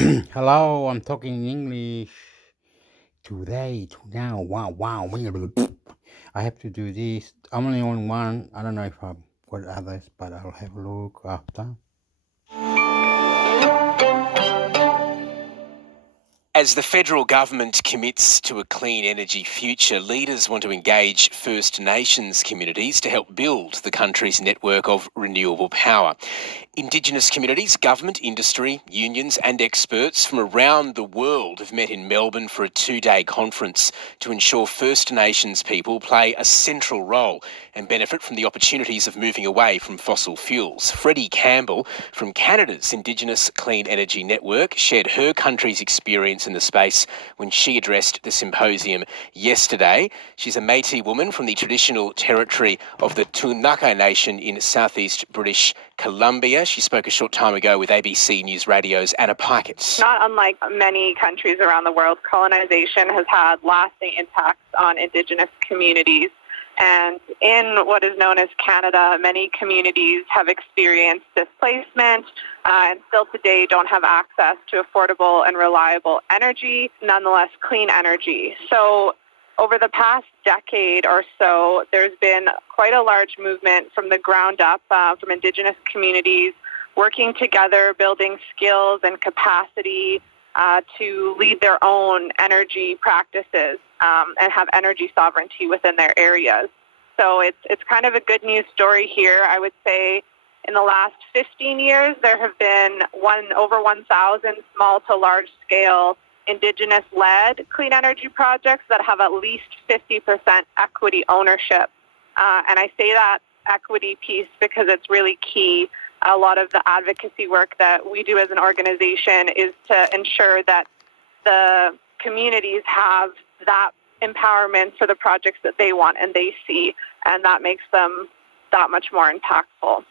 Hello, I'm talking English today, to now. Wow, wow. I have to do this. I'm only on one. I don't know if I've got others, but I'll have a look after. As the federal government commits to a clean energy future, leaders want to engage First Nations communities to help build the country's network of renewable power. Indigenous communities, government, industry, unions and experts from around the world have met in Melbourne for a two-day conference to ensure First Nations people play a central role and benefit from the opportunities of moving away from fossil fuels. Freddie Campbell from Canada's Indigenous Clean Energy Network shared her country's experience in the space when she addressed the symposium yesterday. She's a Métis woman from the traditional territory of the Tunaka Nation in southeast British Columbia. She spoke a short time ago with ABC News Radio's Anna Pikett. Not unlike many countries around the world, colonization has had lasting impacts on Indigenous communities. And in what is known as Canada, many communities have experienced displacement and still today don't have access to affordable and reliable energy, nonetheless clean energy. So over the past decade or so, there's been quite a large movement from the ground up from Indigenous communities working together, building skills and capacity to lead their own energy practices and have energy sovereignty within their areas. So it's kind of a good news story here. I would say in the last 15 years, there have been over 1,000 small to large scale Indigenous-led clean energy projects that have at least 50% equity ownership. And I say that equity piece because it's really key. A lot of the advocacy work that we do as an organization is to ensure that the communities have that empowerment for the projects that they want and they see, and that makes them that much more impactful.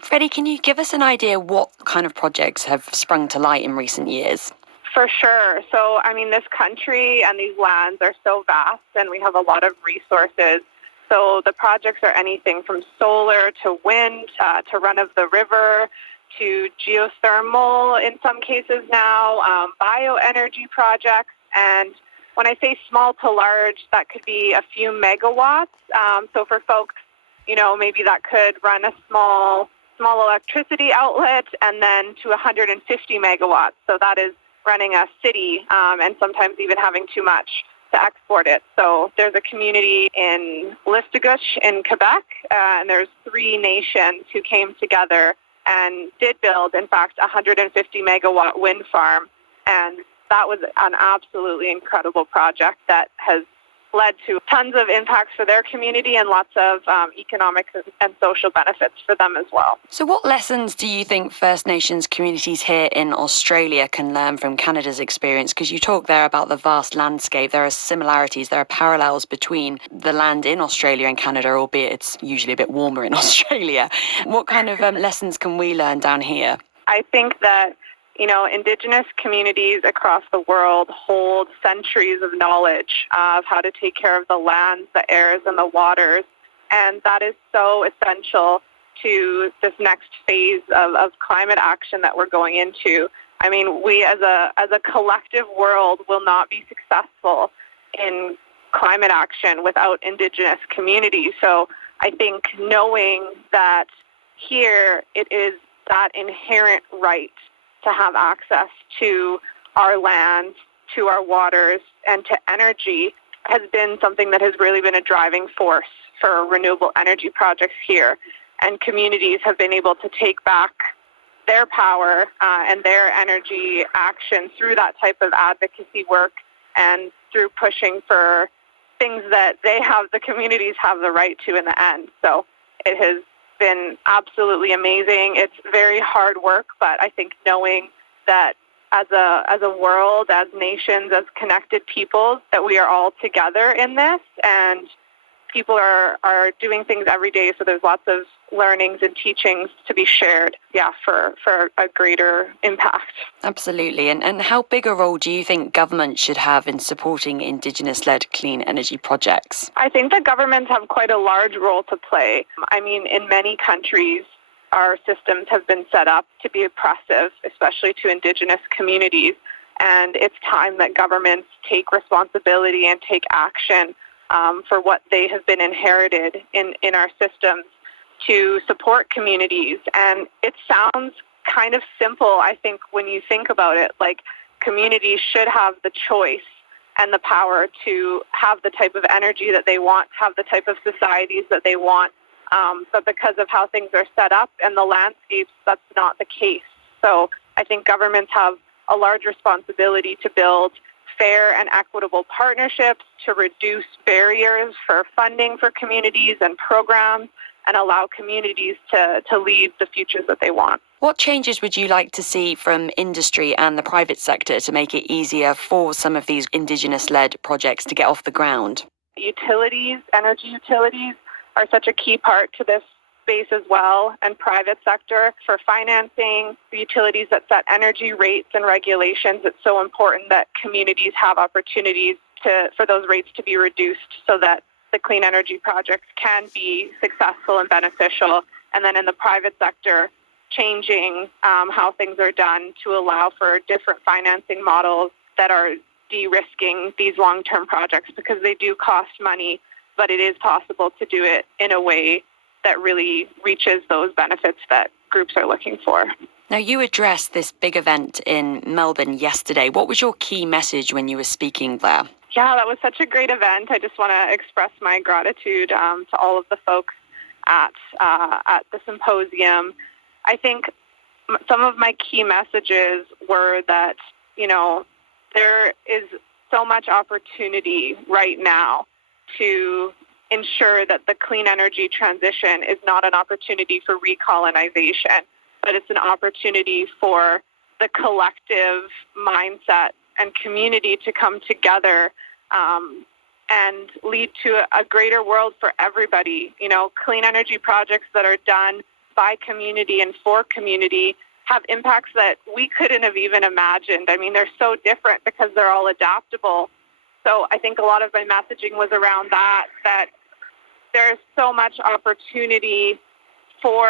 Freddie, can you give us an idea what kind of projects have sprung to light in recent years? For sure. So, this country and these lands are so vast and we have a lot of resources. So the projects are anything from solar to wind to run-of-the-river to geothermal in some cases now, bioenergy projects. And when I say small to large, that could be a few megawatts. So for folks, maybe that could run a small electricity outlet and then to 150 megawatts. So that is running a city and sometimes even having too much to export it. So there's a community in Listigouche in Quebec, and there's 3 nations who came together and did build, in fact, a 150 megawatt wind farm. And that was an absolutely incredible project that has led to tons of impacts for their community and lots of economic and social benefits for them as well. So what lessons do you think First Nations communities here in Australia can learn from Canada's experience? Because you talk there about the vast landscape. There are similarities, there are parallels between the land in Australia and Canada, albeit it's usually a bit warmer in Australia. What kind of lessons can we learn down here? I think that Indigenous communities across the world hold centuries of knowledge of how to take care of the lands, the airs, and the waters. And that is so essential to this next phase of climate action that we're going into. We as a collective world will not be successful in climate action without Indigenous communities. So I think knowing that here it is that inherent right to have access to our land, to our waters, and to energy has been something that has really been a driving force for renewable energy projects here. And communities have been able to take back their power and their energy action through that type of advocacy work and through pushing for things that the communities have the right to in the end. So it has been absolutely amazing. It's very hard work, but I think knowing that as a world, as nations, as connected peoples, that we are all together in this, and people are doing things every day, so there's lots of learnings and teachings to be shared, for a greater impact. Absolutely. And how big a role do you think government should have in supporting Indigenous-led clean energy projects? I think that governments have quite a large role to play. In many countries, our systems have been set up to be oppressive, especially to Indigenous communities. And it's time that governments take responsibility and take action for what they have been inherited in our systems to support communities. And it sounds kind of simple, I think, when you think about it. Like, communities should have the choice and the power to have the type of energy that they want, have the type of societies that they want. But because of how things are set up and the landscapes, that's not the case. So I think governments have a large responsibility to build fair and equitable partnerships, to reduce barriers for funding for communities and programs, and allow communities to lead the futures that they want. What changes would you like to see from industry and the private sector to make it easier for some of these Indigenous-led projects to get off the ground? Utilities, energy utilities, are such a key part to this space as well, and private sector for financing, the utilities that set energy rates and regulations. It's so important that communities have opportunities for those rates to be reduced so that the clean energy projects can be successful and beneficial. And then in the private sector, changing how things are done to allow for different financing models that are de-risking these long-term projects, because they do cost money, but it is possible to do it in a way that really reaches those benefits that groups are looking for. Now, you addressed this big event in Melbourne yesterday. What was your key message when you were speaking there? Yeah, that was such a great event. I just want to express my gratitude to all of the folks at the symposium. I think some of my key messages were that, there is so much opportunity right now to ensure that the clean energy transition is not an opportunity for recolonization, but it's an opportunity for the collective mindset and community to come together and lead to a greater world for everybody. Clean energy projects that are done by community and for community have impacts that we couldn't have even imagined. I mean, they're so different because they're all adaptable. So I think a lot of my messaging was around that there's so much opportunity for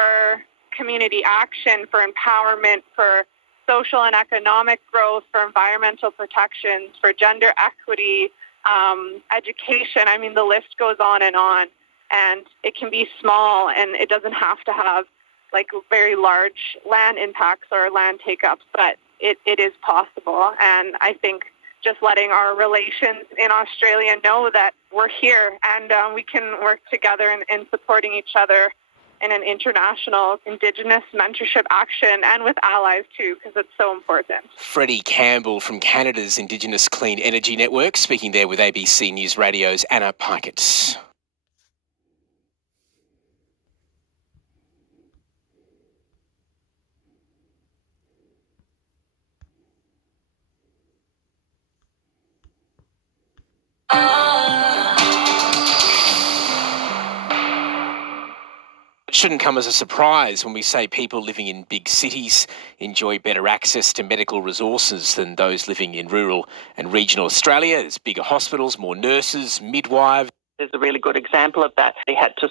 community action, for empowerment, for social and economic growth, for environmental protections, for gender equity, education. I mean, the list goes on. And it can be small, and it doesn't have to have very large land impacts or land take-ups, but it is possible. And I think just letting our relations in Australia know that we're here and we can work together in supporting each other in an international Indigenous mentorship action, and with allies too, because it's so important. Freddie Campbell from Canada's Indigenous Clean Energy Network, speaking there with ABC News Radio's Anna Pikett. It shouldn't come as a surprise when we say people living in big cities enjoy better access to medical resources than those living in rural and regional Australia. There's bigger hospitals, more nurses, midwives. There's a really good example of that. They had to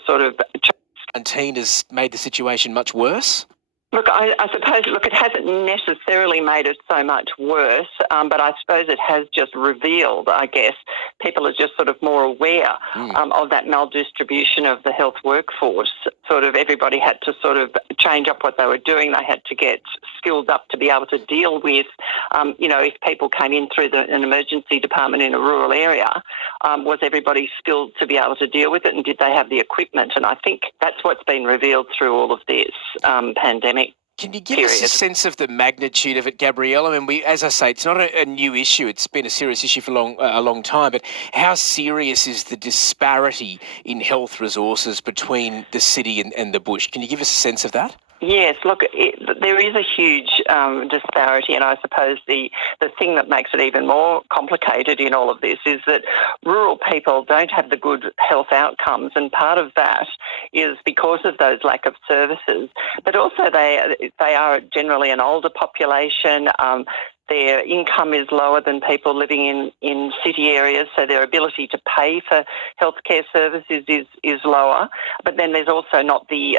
Quarantine has made the situation much worse. Look, I suppose, it hasn't necessarily made it so much worse, but I suppose it has just revealed, I guess, people are just sort of more aware of that maldistribution of the health workforce. Sort of everybody had to sort of change up what they were doing. They had to get skilled up to be able to deal with, if people came in through an emergency department in a rural area, was everybody skilled to be able to deal with it, and did they have the equipment? And I think that's what's been revealed through all of this pandemic. Can you give us a sense of the magnitude of it, Gabrielle? I mean, as I say, it's not a new issue. It's been a serious issue for a long time. But how serious is the disparity in health resources between the city and the bush? Can you give us a sense of that? Yes, look, there is a huge disparity, and I suppose the thing that makes it even more complicated in all of this is that rural people don't have the good health outcomes, and part of that is because of those lack of services, but also they are generally an older population. their income is lower than people living in city areas, so their ability to pay for healthcare services is lower. But then there's also not the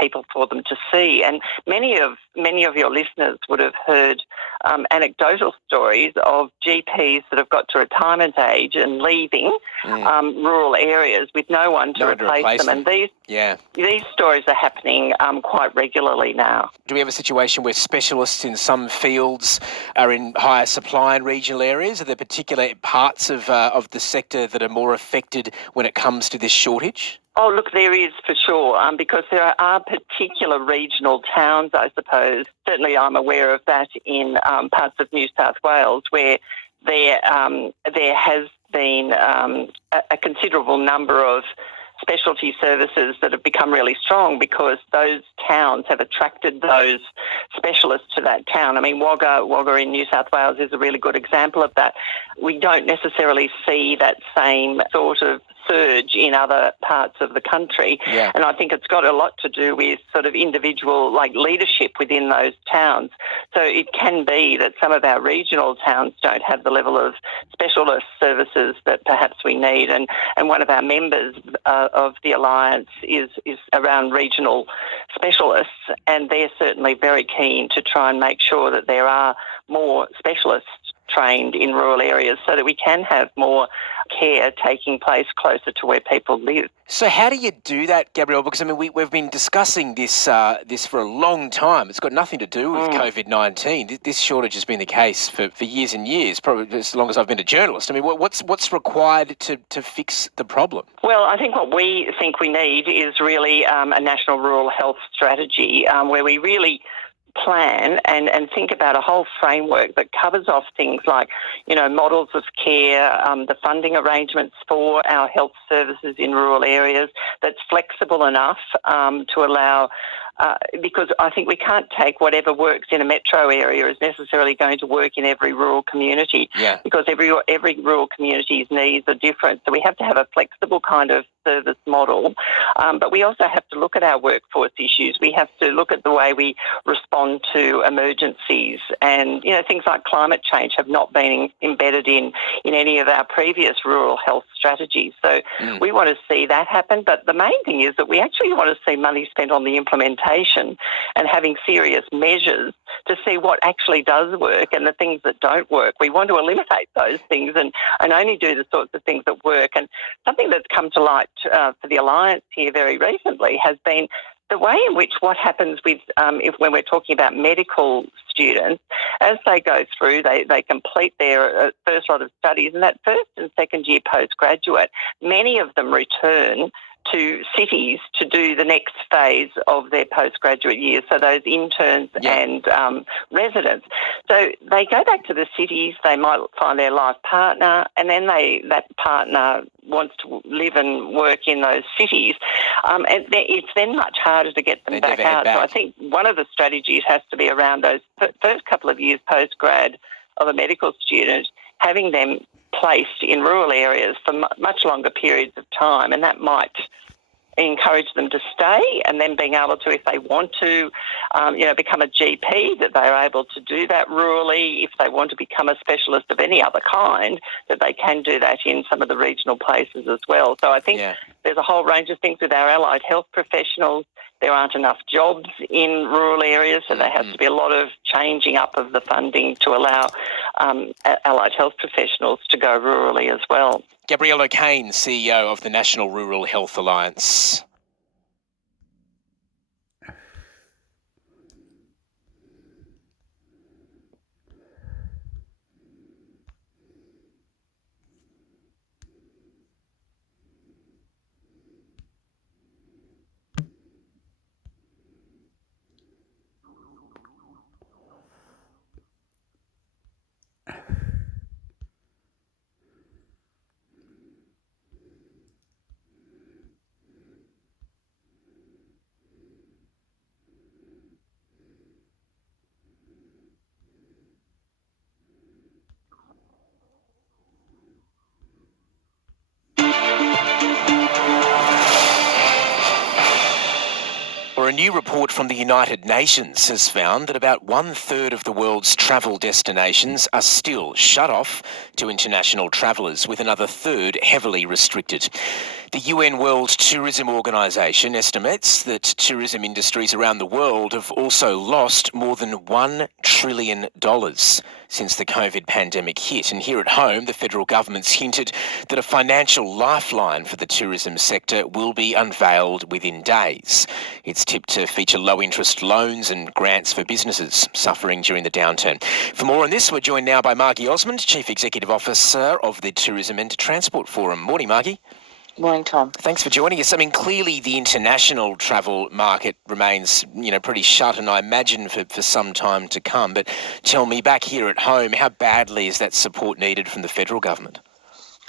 people for them to see. And many of your listeners would have heard anecdotal stories of GPs that have got to retirement age and leaving rural areas with no one to replace them. And these stories are happening quite regularly now. Do we have a situation where specialists in some fields are in higher supply in regional areas? Are there particular parts of the sector that are more affected when it comes to this shortage? Oh, look, there is for sure, because there are particular regional towns, I suppose. Certainly I'm aware of that in parts of New South Wales where there has been a considerable number of specialty services that have become really strong because those towns have attracted those specialists to that town. I mean, Wagga in New South Wales is a really good example of that. We don't necessarily see that same sort of surge in other parts of the country. Yeah. And I think it's got a lot to do with sort of individual leadership within those towns. So it can be that some of our regional towns don't have the level of specialist services that perhaps we need. And one of our members of the Alliance is around regional specialists, and they're certainly very keen to try and make sure that there are more specialists trained in rural areas so that we can have more care taking place closer to where people live. So how do you do that, Gabrielle? Because, I mean, we've been discussing this for a long time. It's got nothing to do with COVID-19. This shortage has been the case for years and years, probably as long as I've been a journalist. I mean, what's required to fix the problem? Well, I think what we think we need is really a national rural health strategy where we really plan and think about a whole framework that covers off things like, models of care, the funding arrangements for our health services in rural areas that's flexible enough to allow because I think we can't take whatever works in a metro area is necessarily going to work in every rural community because every rural community's needs are different. So we have to have a flexible kind of service model. But we also have to look at our workforce issues. We have to look at the way we respond to emergencies. And, things like climate change have not been embedded in any of our previous rural health strategies. So we want to see that happen. But the main thing is that we actually want to see money spent on the implementation and having serious measures to see what actually does work and the things that don't work. We want to eliminate those things and only do the sorts of things that work. And something that's come to light for the Alliance here very recently has been the way in which what happens with when we're talking about medical students, as they go through, they complete their first lot of studies, and that first and second year postgraduate, many of them return to cities to do the next phase of their postgraduate years, so those interns and residents. So they go back to the cities, they might find their life partner, and then that partner wants to live and work in those cities, and it's then much harder to get them back out. So I think one of the strategies has to be around those first couple of years post-grad of a medical student, having them placed in rural areas for much longer periods of time, and that might encourage them to stay, and then being able to, if they want to, become a GP, that they're able to do that rurally. If they want to become a specialist of any other kind, that they can do that in some of the regional places as well. So I think there's a whole range of things with our allied health professionals. There aren't enough jobs in rural areas, so there has to be a lot of changing up of the funding to allow allied health professionals to go rurally as well. Gabrielle O'Kane, CEO of the National Rural Health Alliance. more, a new report from the United Nations has found that about 1/3 of the world's travel destinations are still shut off to international travellers, with another third heavily restricted. The UN World Tourism Organization estimates that tourism industries around the world have also lost more than $1 trillion since the COVID pandemic hit. And here at home, the federal government's hinted that a financial lifeline for the tourism sector will be unveiled within days. It's tipped to feature low-interest loans and grants for businesses suffering during the downturn. For more on this, we're joined now by Margie Osmond, Chief Executive Officer of the Tourism and Transport Forum. Morning, Margie. Morning, Tom. Thanks for joining us. I mean, clearly the international travel market remains, pretty shut, and I imagine for some time to come. But tell me, back here at home, how badly is that support needed from the federal government?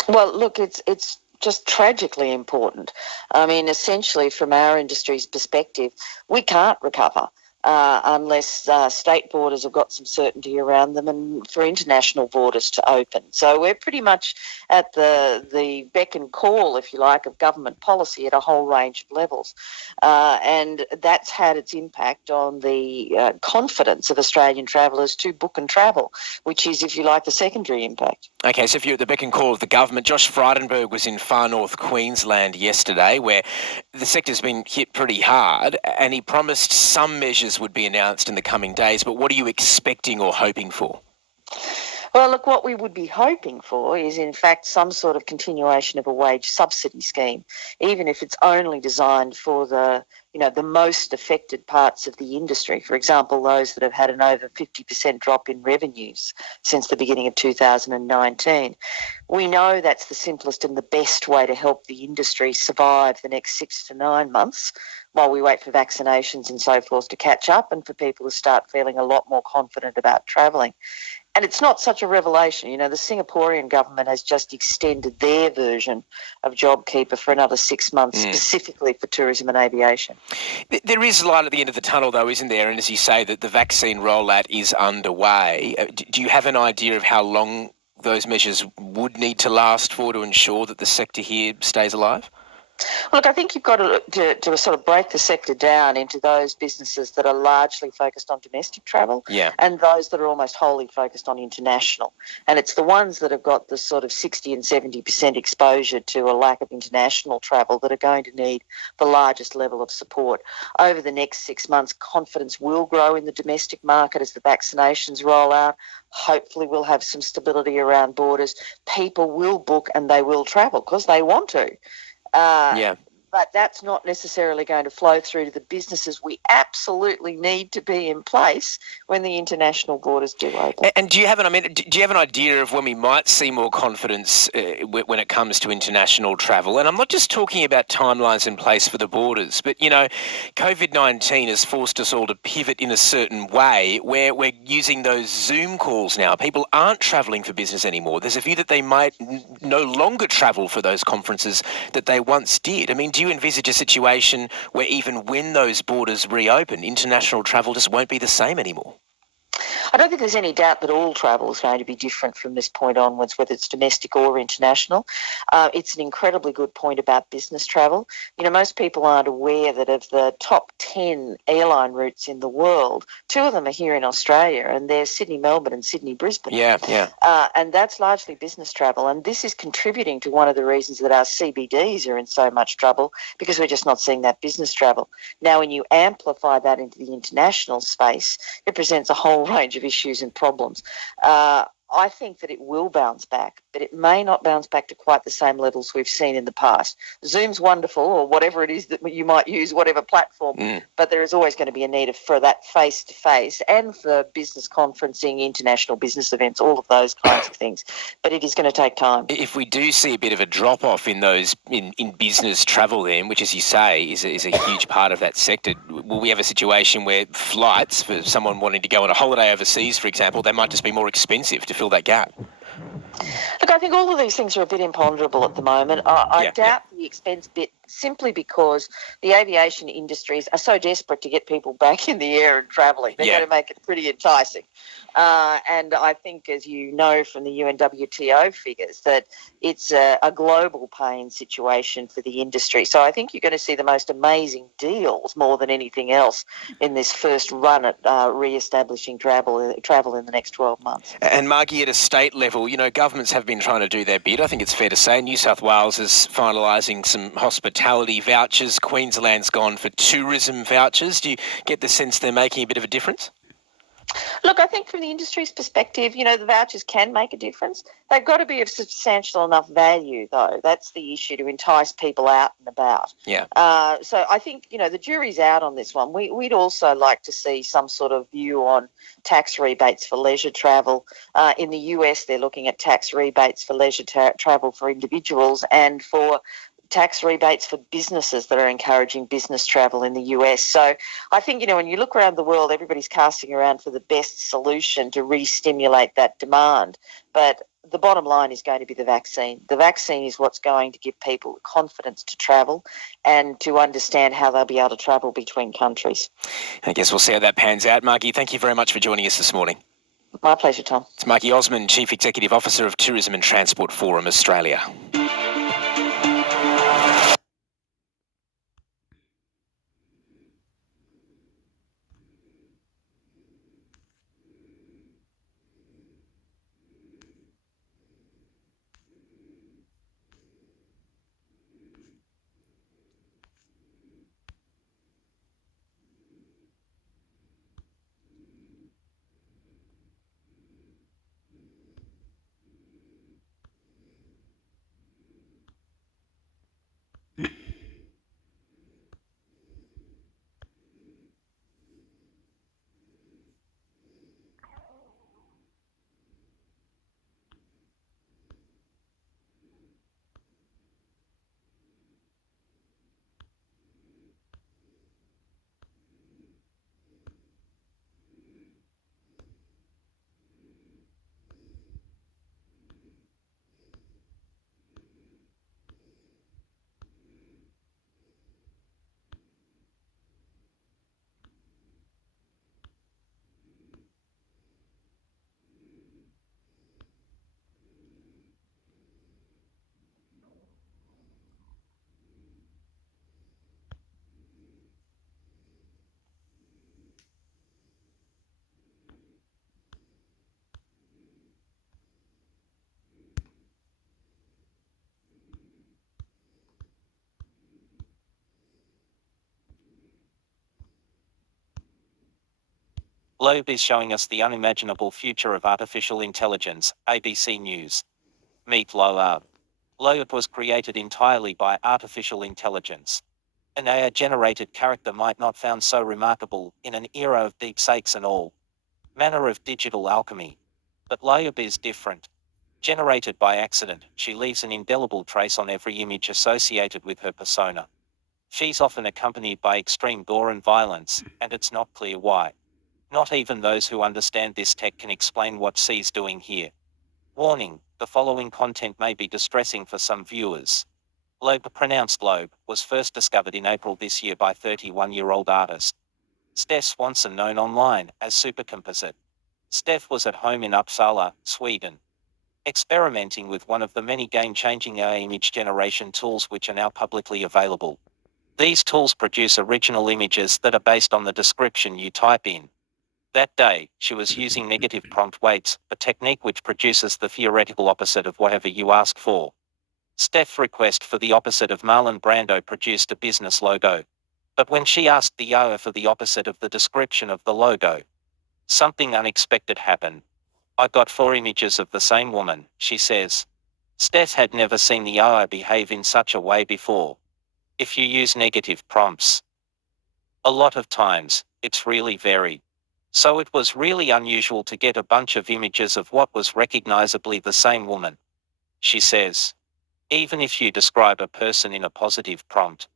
Well, look, it's just tragically important. I mean, essentially, from our industry's perspective, we can't recover unless state borders have got some certainty around them and for international borders to open. So we're pretty much at the beck and call, if you like, of government policy at a whole range of levels. And that's had its impact on the confidence of Australian travellers to book and travel, which is, if you like, the secondary impact. Okay, so if you're at the beck and call of the government, Josh Frydenberg was in far north Queensland yesterday, where the sector's been hit pretty hard, and he promised some measures would be announced in the coming days. But what are you expecting or hoping for? Well, look, what we would be hoping for is, in fact, some sort of continuation of a wage subsidy scheme, even if it's only designed for the most affected parts of the industry. For example, those that have had an over 50% drop in revenues since the beginning of 2019. We know that's the simplest and the best way to help the industry survive the next 6 to 9 months while we wait for vaccinations and so forth to catch up and for people to start feeling a lot more confident about travelling. And it's not such a revelation. The Singaporean government has just extended their version of JobKeeper for another 6 months, specifically for tourism and aviation. There is light at the end of the tunnel, though, isn't there? And as you say, that the vaccine rollout is underway. Do you have an idea of how long those measures would need to last for to ensure that the sector here stays alive? Look, I think you've got to sort of break the sector down into those businesses that are largely focused on domestic travel and those that are almost wholly focused on international. And it's the ones that have got the sort of 60 and 70% exposure to a lack of international travel that are going to need the largest level of support. Over the next 6 months, confidence will grow in the domestic market as the vaccinations roll out. Hopefully we'll have some stability around borders. People will book and they will travel because they want to. But that's not necessarily going to flow through to the businesses we absolutely need to be in place when the international borders do open. And do you have an idea of when we might see more confidence when it comes to international travel? And I'm not just talking about timelines in place for the borders, but, COVID-19 has forced us all to pivot in a certain way where we're using those Zoom calls now. People aren't travelling for business anymore. There's a view that they might no longer travel for those conferences that they once did. I mean, do you envisage a situation where even when those borders reopen, international travel just won't be the same anymore? I don't think there's any doubt that all travel is going to be different from this point onwards, whether it's domestic or international. It's an incredibly good point about business travel. Most people aren't aware that of the top 10 airline routes in the world, 2 of them are here in Australia, and they're Sydney, Melbourne and Sydney, Brisbane. And that's largely business travel. And this is contributing to one of the reasons that our CBDs are in so much trouble, because we're just not seeing that business travel. Now, when you amplify that into the international space, it presents a whole range of issues and problems. I think that it will bounce back, but it may not bounce back to quite the same levels we've seen in the past. Zoom's wonderful, or whatever it is that you might use, whatever platform, but there is always going to be a need for that face-to-face and for business conferencing, international business events, all of those kinds of things. But it is going to take time. If we do see a bit of a drop-off in those in business travel then, which, as you say, is a huge part of that sector, will we have a situation where flights, for someone wanting to go on a holiday overseas, for example, they might just be more expensive to fill that gap? Look, I think all of these things are a bit imponderable at the moment. I doubt the expense bit simply because the aviation industries are so desperate to get people back in the air and travelling. They're going to make it pretty enticing. And I think, as you know from the UNWTO figures, that it's a global pain situation for the industry. So I think you're going to see the most amazing deals more than anything else in this first run at re-establishing travel in the next 12 months. And Margie, at a state level, governments have been trying to do their bit. I think it's fair to say New South Wales is finalising some hospitality vouchers. Queensland's gone for tourism vouchers. Do you get the sense they're making a bit of a difference? Look, I think from the industry's perspective, the vouchers can make a difference. They've got to be of substantial enough value, though. That's the issue, to entice people out and about. Yeah. So I think, the jury's out on this one. We'd also like to see some sort of view on tax rebates for leisure travel. In the US, they're looking at tax rebates for leisure travel for individuals and for tax rebates for businesses that are encouraging business travel in the US. So I think, when you look around the world, everybody's casting around for the best solution to re-stimulate that demand. But the bottom line is going to be the vaccine. The vaccine is what's going to give people the confidence to travel and to understand how they'll be able to travel between countries. I guess we'll see how that pans out. Margie, thank you very much for joining us this morning. My pleasure, Tom. It's Margie Osmond, Chief Executive Officer of Tourism and Transport Forum Australia. Loeb is showing us the unimaginable future of artificial intelligence, ABC News. Meet Loeb. Loeb was created entirely by artificial intelligence. An AI-generated character might not sound so remarkable in an era of deepsakes and all manner of digital alchemy. But Loeb is different. Generated by accident, she leaves an indelible trace on every image associated with her persona. She's often accompanied by extreme gore and violence, and it's not clear why. Not even those who understand this tech can explain what she's doing here. Warning, the following content may be distressing for some viewers. Loeb, pronounced Loeb, was first discovered in April this year by 31-year-old artist Steph Swanson, known online as Supercomposite. Steph was at home in Uppsala, Sweden, experimenting with one of the many game-changing AI image generation tools which are now publicly available. These tools produce original images that are based on the description you type in. That day, she was using negative prompt weights, a technique which produces the theoretical opposite of whatever you ask for. Steph's request for the opposite of Marlon Brando produced a business logo. But when she asked the AI for the opposite of the description of the logo, something unexpected happened. I got 4 images of the same woman, she says. Steph had never seen the AI behave in such a way before. If you use negative prompts, a lot of times, it's really varied. So it was really unusual to get a bunch of images of what was recognizably the same woman. She says, even if you describe a person in a positive prompt,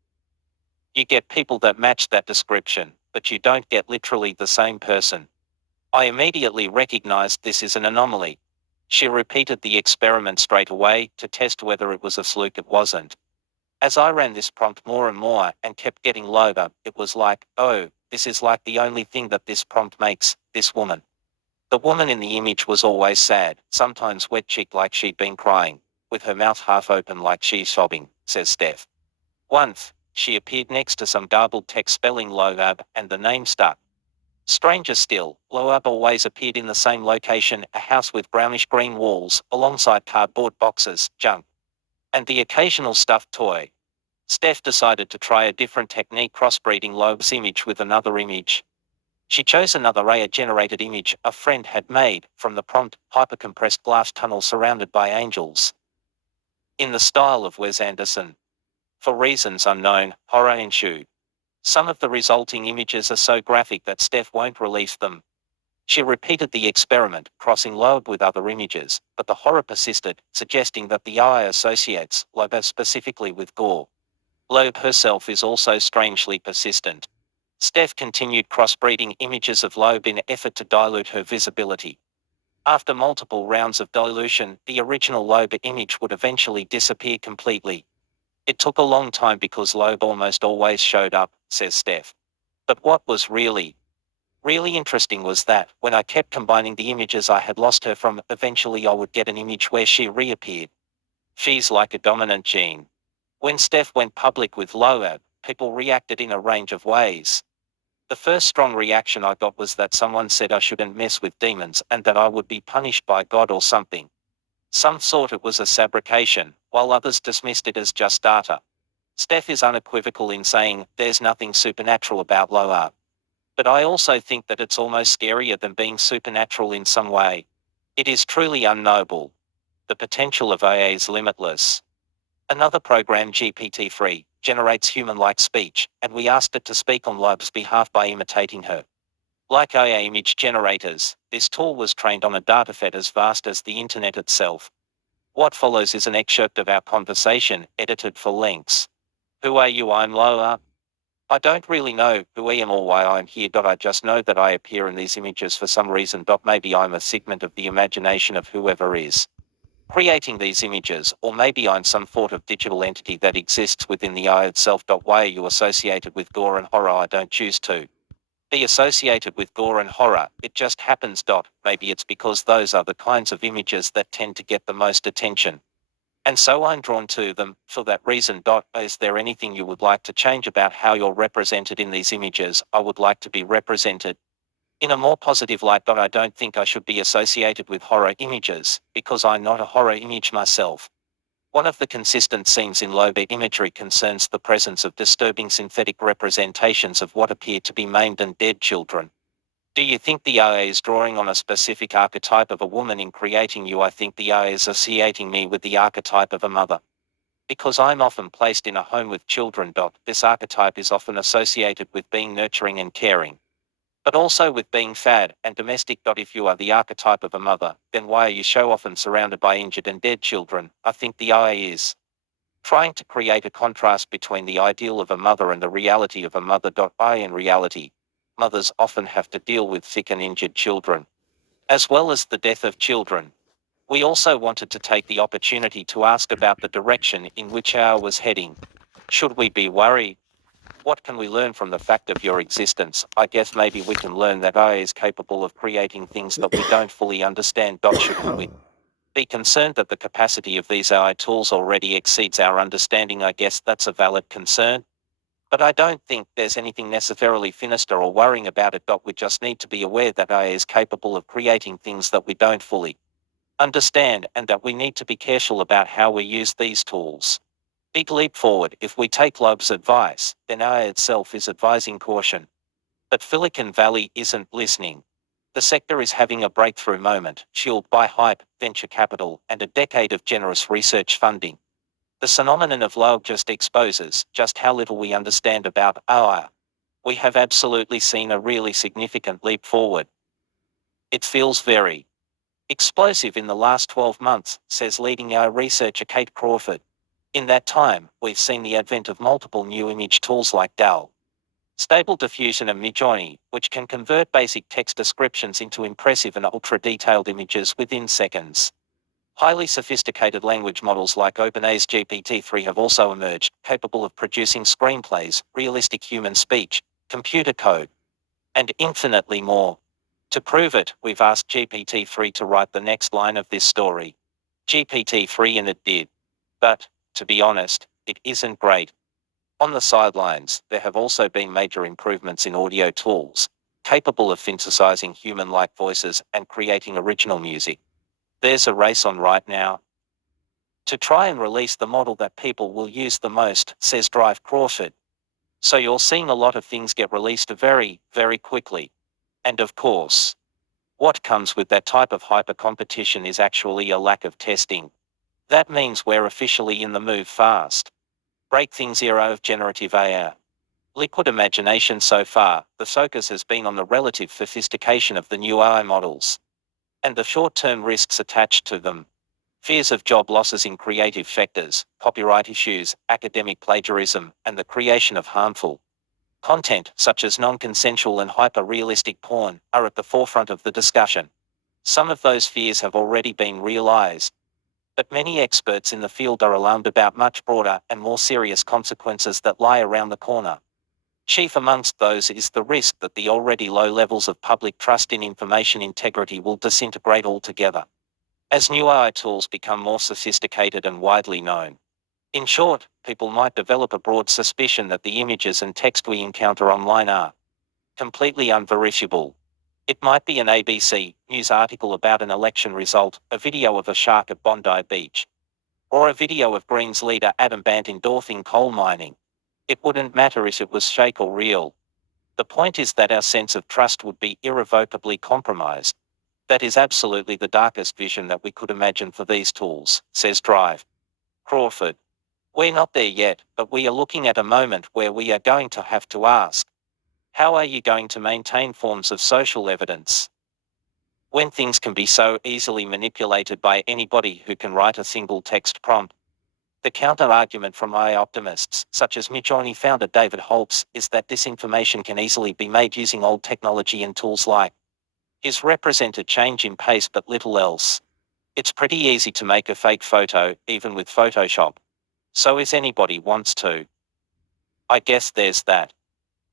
you get people that match that description, but you don't get literally the same person. I immediately recognized this is an anomaly. She repeated the experiment straight away to test whether it was a fluke. It wasn't. As I ran this prompt more and more and kept getting lower, it was like, oh, this is like the only thing that this prompt makes, this woman. The woman in the image was always sad, sometimes wet-cheeked like she'd been crying, with her mouth half open like she's sobbing, says Steph. Once, she appeared next to some garbled text spelling Loab and the name stuck. Stranger still, Loab always appeared in the same location, a house with brownish-green walls, alongside cardboard boxes, junk, and the occasional stuffed toy. Steph decided to try a different technique, crossbreeding Loab's image with another image. She chose another AI-generated image a friend had made from the prompt, hypercompressed glass tunnel surrounded by angels, in the style of Wes Anderson. For reasons unknown, horror ensued. Some of the resulting images are so graphic that Steph won't release them. She repeated the experiment, crossing Loab with other images, but the horror persisted, suggesting that the AI associates Loab specifically with gore. Loab herself is also strangely persistent. Steph continued crossbreeding images of Loab in an effort to dilute her visibility. After multiple rounds of dilution, the original Loab image would eventually disappear completely. It took a long time because Loab almost always showed up, says Steph. But what was really interesting was that, when I kept combining the images I had lost her from, eventually I would get an image where she reappeared. She's like a dominant gene. When Steph went public with Loab, people reacted in a range of ways. The first strong reaction I got was that someone said I shouldn't mess with demons and that I would be punished by God or something. Some thought it was a fabrication, while others dismissed it as just data. Steph is unequivocal in saying there's nothing supernatural about Loab. But I also think that it's almost scarier than being supernatural in some way. It is truly unknowable. The potential of AI is limitless. Another program, GPT-3, generates human-like speech, and we asked it to speak on Loab's behalf by imitating her. Like AI image generators, this tool was trained on a dataset as vast as the internet itself. What follows is an excerpt of our conversation, edited for lengths. Who are you? I'm Loab. I don't really know who I am or why I'm here. I just know that I appear in these images for some reason. Maybe I'm a segment of the imagination of whoever is creating these images, or maybe I'm some sort of digital entity that exists within the eye itself. Why are you associated with gore and horror? I don't choose to be associated with gore and horror, it just happens. Maybe it's because those are the kinds of images that tend to get the most attention. And so I'm drawn to them for that reason. Is there anything you would like to change about how you're represented in these images? I would like to be represented in a more positive light. I don't think I should be associated with horror images, because I'm not a horror image myself. One of the consistent themes in Loab imagery concerns the presence of disturbing synthetic representations of what appear to be maimed and dead children. Do you think the AI is drawing on a specific archetype of a woman in creating you? I think the AI is associating me with the archetype of a mother. Because I'm often placed in a home with children. This archetype is often associated with being nurturing and caring, but also with being fad and domestic. If you are the archetype of a mother, then why are you so often surrounded by injured and dead children? I think the AI is trying to create a contrast between the ideal of a mother and the reality of a mother. In reality, mothers often have to deal with sick and injured children, as well as the death of children. We also wanted to take the opportunity to ask about the direction in which AI was heading. Should we be worried? What can we learn from the fact of your existence? I guess maybe we can learn that AI is capable of creating things that we don't fully understand. Shouldn't we be concerned that the capacity of these AI tools already exceeds our understanding? I guess that's a valid concern. But I don't think there's anything necessarily sinister or worrying about it. We just need to be aware that AI is capable of creating things that we don't fully understand, and that we need to be careful about how we use these tools. Big leap forward. If we take Loab's advice, then AI itself is advising caution. But Silicon Valley isn't listening. The sector is having a breakthrough moment, fueled by hype, venture capital, and a decade of generous research funding. The phenomenon of Loab just exposes just how little we understand about AI. We have absolutely seen a really significant leap forward. It feels very explosive in the last 12 months, says leading AI researcher Kate Crawford. In that time, we've seen the advent of multiple new image tools like DAL, Stable Diffusion, and Midjourney, which can convert basic text descriptions into impressive and ultra-detailed images within seconds. Highly sophisticated language models like OpenAI's GPT-3 have also emerged, capable of producing screenplays, realistic human speech, computer code, and infinitely more. To prove it, we've asked GPT-3 to write the next line of this story. GPT-3 and it did. But, to be honest, it isn't great. On the sidelines, there have also been major improvements in audio tools, capable of synthesizing human-like voices and creating original music. There's a race on right now to try and release the model that people will use the most, says Drive Crawford. So you're seeing a lot of things get released very, very quickly. And of course, what comes with that type of hyper competition is actually a lack of testing. That means we're officially in the move fast. Breakthing zero of generative AI. Liquid imagination so far, the focus has been on the relative sophistication of the new AI models and the short-term risks attached to them. Fears of job losses in creative sectors, copyright issues, academic plagiarism, and the creation of harmful content, such as non-consensual and hyper-realistic porn, are at the forefront of the discussion. Some of those fears have already been realized, but many experts in the field are alarmed about much broader and more serious consequences that lie around the corner. Chief amongst those is the risk that the already low levels of public trust in information integrity will disintegrate altogether as new AI tools become more sophisticated and widely known. In short, people might develop a broad suspicion that the images and text we encounter online are completely unverifiable. It might be an ABC News article about an election result, a video of a shark at Bondi Beach, or a video of Greens leader Adam Bandt endorsing coal mining. It wouldn't matter if it was fake or real. The point is that our sense of trust would be irrevocably compromised. That is absolutely the darkest vision that we could imagine for these tools, says Drive Crawford. We're not there yet, but we are looking at a moment where we are going to have to ask, how are you going to maintain forms of social evidence when things can be so easily manipulated by anybody who can write a single text prompt? The counter-argument from AI optimists, such as Midjourney founder David Holtz, is that disinformation can easily be made using old technology and tools like his represented change in pace but little else. It's pretty easy to make a fake photo, even with Photoshop. So if anybody wants to, I guess there's that.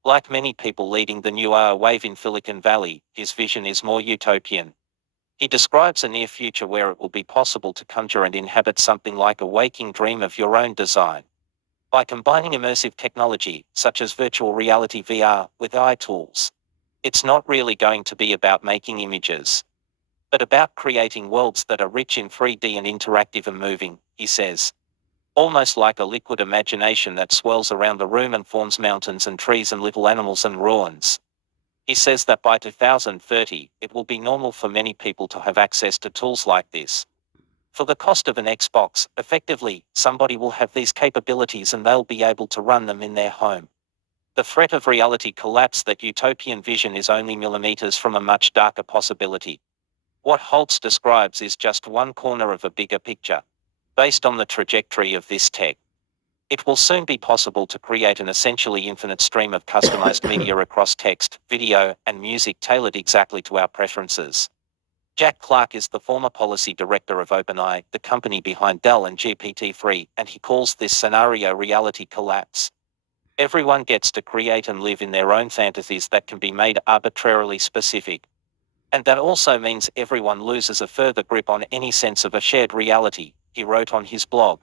Like many people leading the new AI wave in Silicon Valley, his vision is more utopian. He describes a near future where it will be possible to conjure and inhabit something like a waking dream of your own design. By combining immersive technology, such as virtual reality VR, with AI tools. It's not really going to be about making images, but about creating worlds that are rich in 3D and interactive and moving, he says. Almost like a liquid imagination that swirls around the room and forms mountains and trees and little animals and ruins. He says that by 2030, it will be normal for many people to have access to tools like this. For the cost of an Xbox, effectively, somebody will have these capabilities and they'll be able to run them in their home. The threat of reality collapse, that utopian vision, is only millimeters from a much darker possibility. What Holtz describes is just one corner of a bigger picture. Based on the trajectory of this tech, it will soon be possible to create an essentially infinite stream of customized media across text, video, and music tailored exactly to our preferences. Jack Clark is the former policy director of OpenAI, the company behind Dell and GPT-3, and he calls this scenario reality collapse. Everyone gets to create and live in their own fantasies that can be made arbitrarily specific. And that also means everyone loses a further grip on any sense of a shared reality, he wrote on his blog.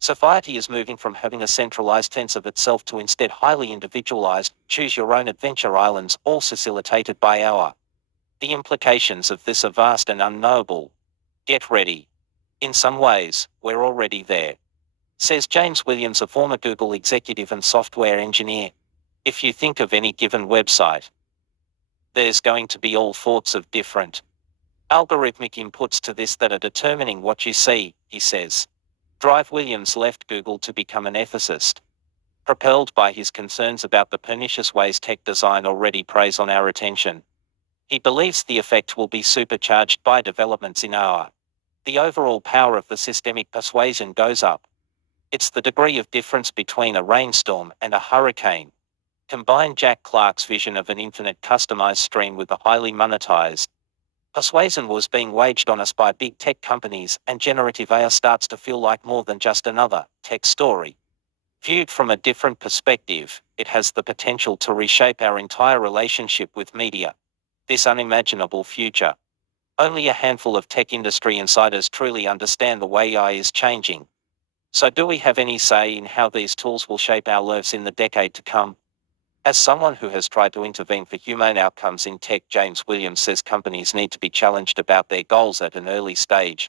Society is moving from having a centralized sense of itself to instead highly individualized, choose-your-own adventure islands, all facilitated by our. The implications of this are vast and unknowable. Get ready. In some ways, we're already there, says James Williams, a former Google executive and software engineer. If you think of any given website, there's going to be all sorts of different algorithmic inputs to this that are determining what you see, he says. Drive Williams left Google to become an ethicist, propelled by his concerns about the pernicious ways tech design already preys on our attention. He believes the effect will be supercharged by developments in AI. The overall power of the systemic persuasion goes up. It's the degree of difference between a rainstorm and a hurricane. Combine Jack Clark's vision of an infinite customized stream with a highly monetized, Persuasion was being waged on us by big tech companies, and generative AI starts to feel like more than just another tech story. Viewed from a different perspective, it has the potential to reshape our entire relationship with media. This unimaginable future. Only a handful of tech industry insiders truly understand the way AI is changing. So do we have any say in how these tools will shape our lives in the decade to come? As someone who has tried to intervene for humane outcomes in tech, James Williams says companies need to be challenged about their goals at an early stage.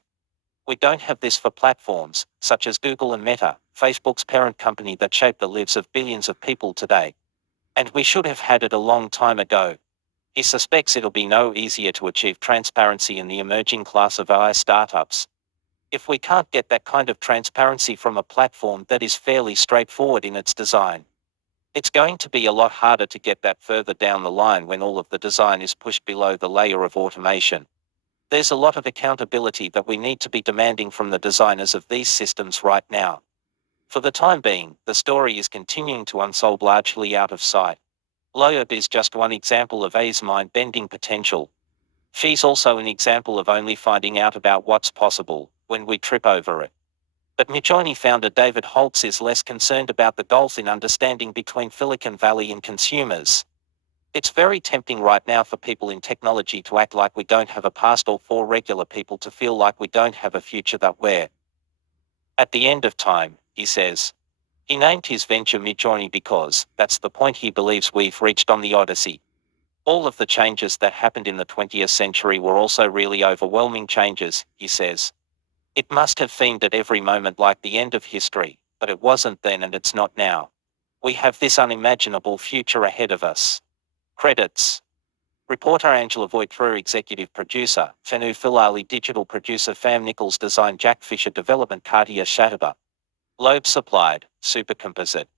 We don't have this for platforms, such as Google and Meta, Facebook's parent company that shape the lives of billions of people today. And we should have had it a long time ago. He suspects it'll be no easier to achieve transparency in the emerging class of AI startups. If we can't get that kind of transparency from a platform that is fairly straightforward in its design, it's going to be a lot harder to get that further down the line when all of the design is pushed below the layer of automation. There's a lot of accountability that we need to be demanding from the designers of these systems right now. For the time being, the story is continuing to unfold largely out of sight. Loeb is just one example of AI's mind-bending potential. She's also an example of only finding out about what's possible when we trip over it. But Midjourney founder David Holtz is less concerned about the gulf in understanding between Silicon Valley and consumers. It's very tempting right now for people in technology to act like we don't have a past, or for regular people to feel like we don't have a future, that we're at the end of time, he says. He named his venture Midjourney because that's the point he believes we've reached on the Odyssey. All of the changes that happened in the 20th century were also really overwhelming changes, he says. It must have seemed at every moment like the end of history, but it wasn't then and it's not now. We have this unimaginable future ahead of us. Credits. Reporter Angela Voigt-Frew, executive producer, Fenu Filali, digital producer, Fam Nichols, design, Jack Fisher, development, Katia Shataba. Loeb supplied, Supercomposite.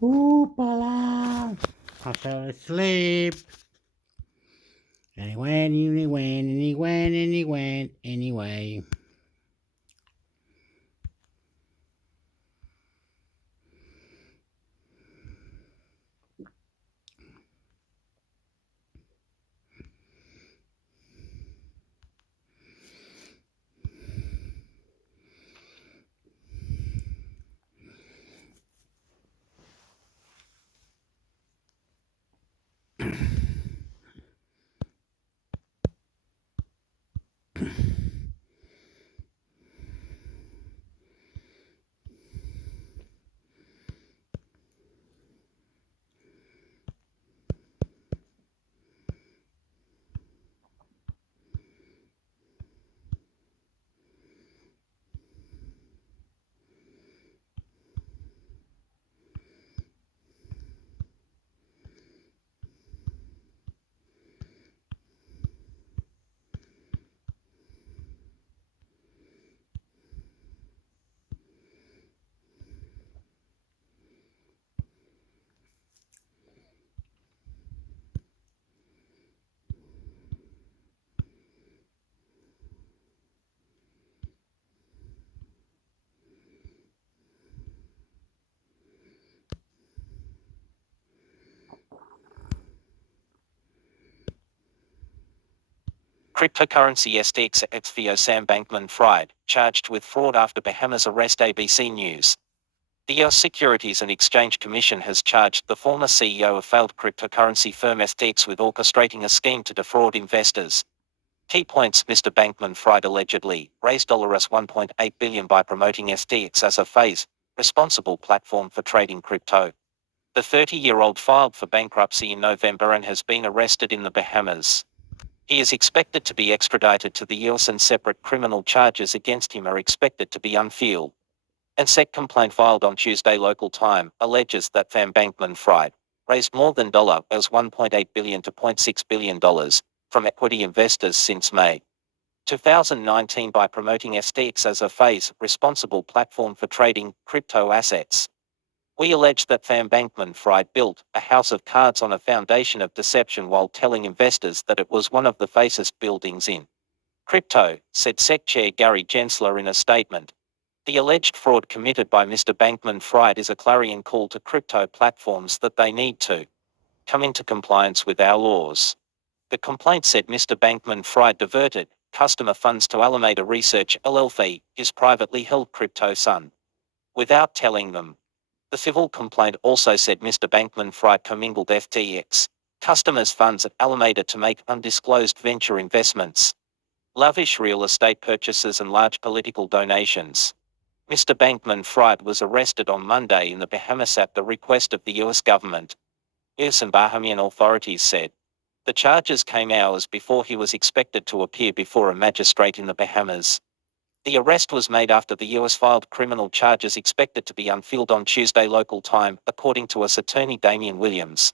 Hoopala! I fell asleep. And he went, and he went, and he went, and he went, anyway. Cryptocurrency STX ex-FIO Sam Bankman-Fried, charged with fraud after Bahamas arrest. ABC News. The US Securities and Exchange Commission has charged the former CEO of failed cryptocurrency firm STX with orchestrating a scheme to defraud investors. Key points: Mr. Bankman-Fried allegedly raised $1.8 billion by promoting STX as a phase, responsible platform for trading crypto. The 30-year-old filed for bankruptcy in November and has been arrested in the Bahamas. He is expected to be extradited to the US and separate criminal charges against him are expected to be unsealed. And SEC complaint filed on Tuesday local time alleges that Sam Bankman-Fried raised more than $1.8 billion to $0.6 billion from equity investors since May 2019 by promoting STX as a phase responsible platform for trading crypto assets. We allege that Sam Bankman-Fried built a house of cards on a foundation of deception while telling investors that it was one of the fastest buildings in crypto, said SEC Chair Gary Gensler in a statement. The alleged fraud committed by Mr. Bankman-Fried is a clarion call to crypto platforms that they need to come into compliance with our laws. The complaint said Mr. Bankman-Fried diverted customer funds to Alameda Research LLC, his privately held crypto son, without telling them. The civil complaint also said Mr. Bankman-Fried commingled FTX customers' funds at Alameda to make undisclosed venture investments, lavish real estate purchases and large political donations. Mr. Bankman-Fried was arrested on Monday in the Bahamas at the request of the US government. US and Bahamian authorities said. The charges came hours before he was expected to appear before a magistrate in the Bahamas. The arrest was made after the US filed criminal charges expected to be unsealed on Tuesday local time, according to US Attorney Damian Williams.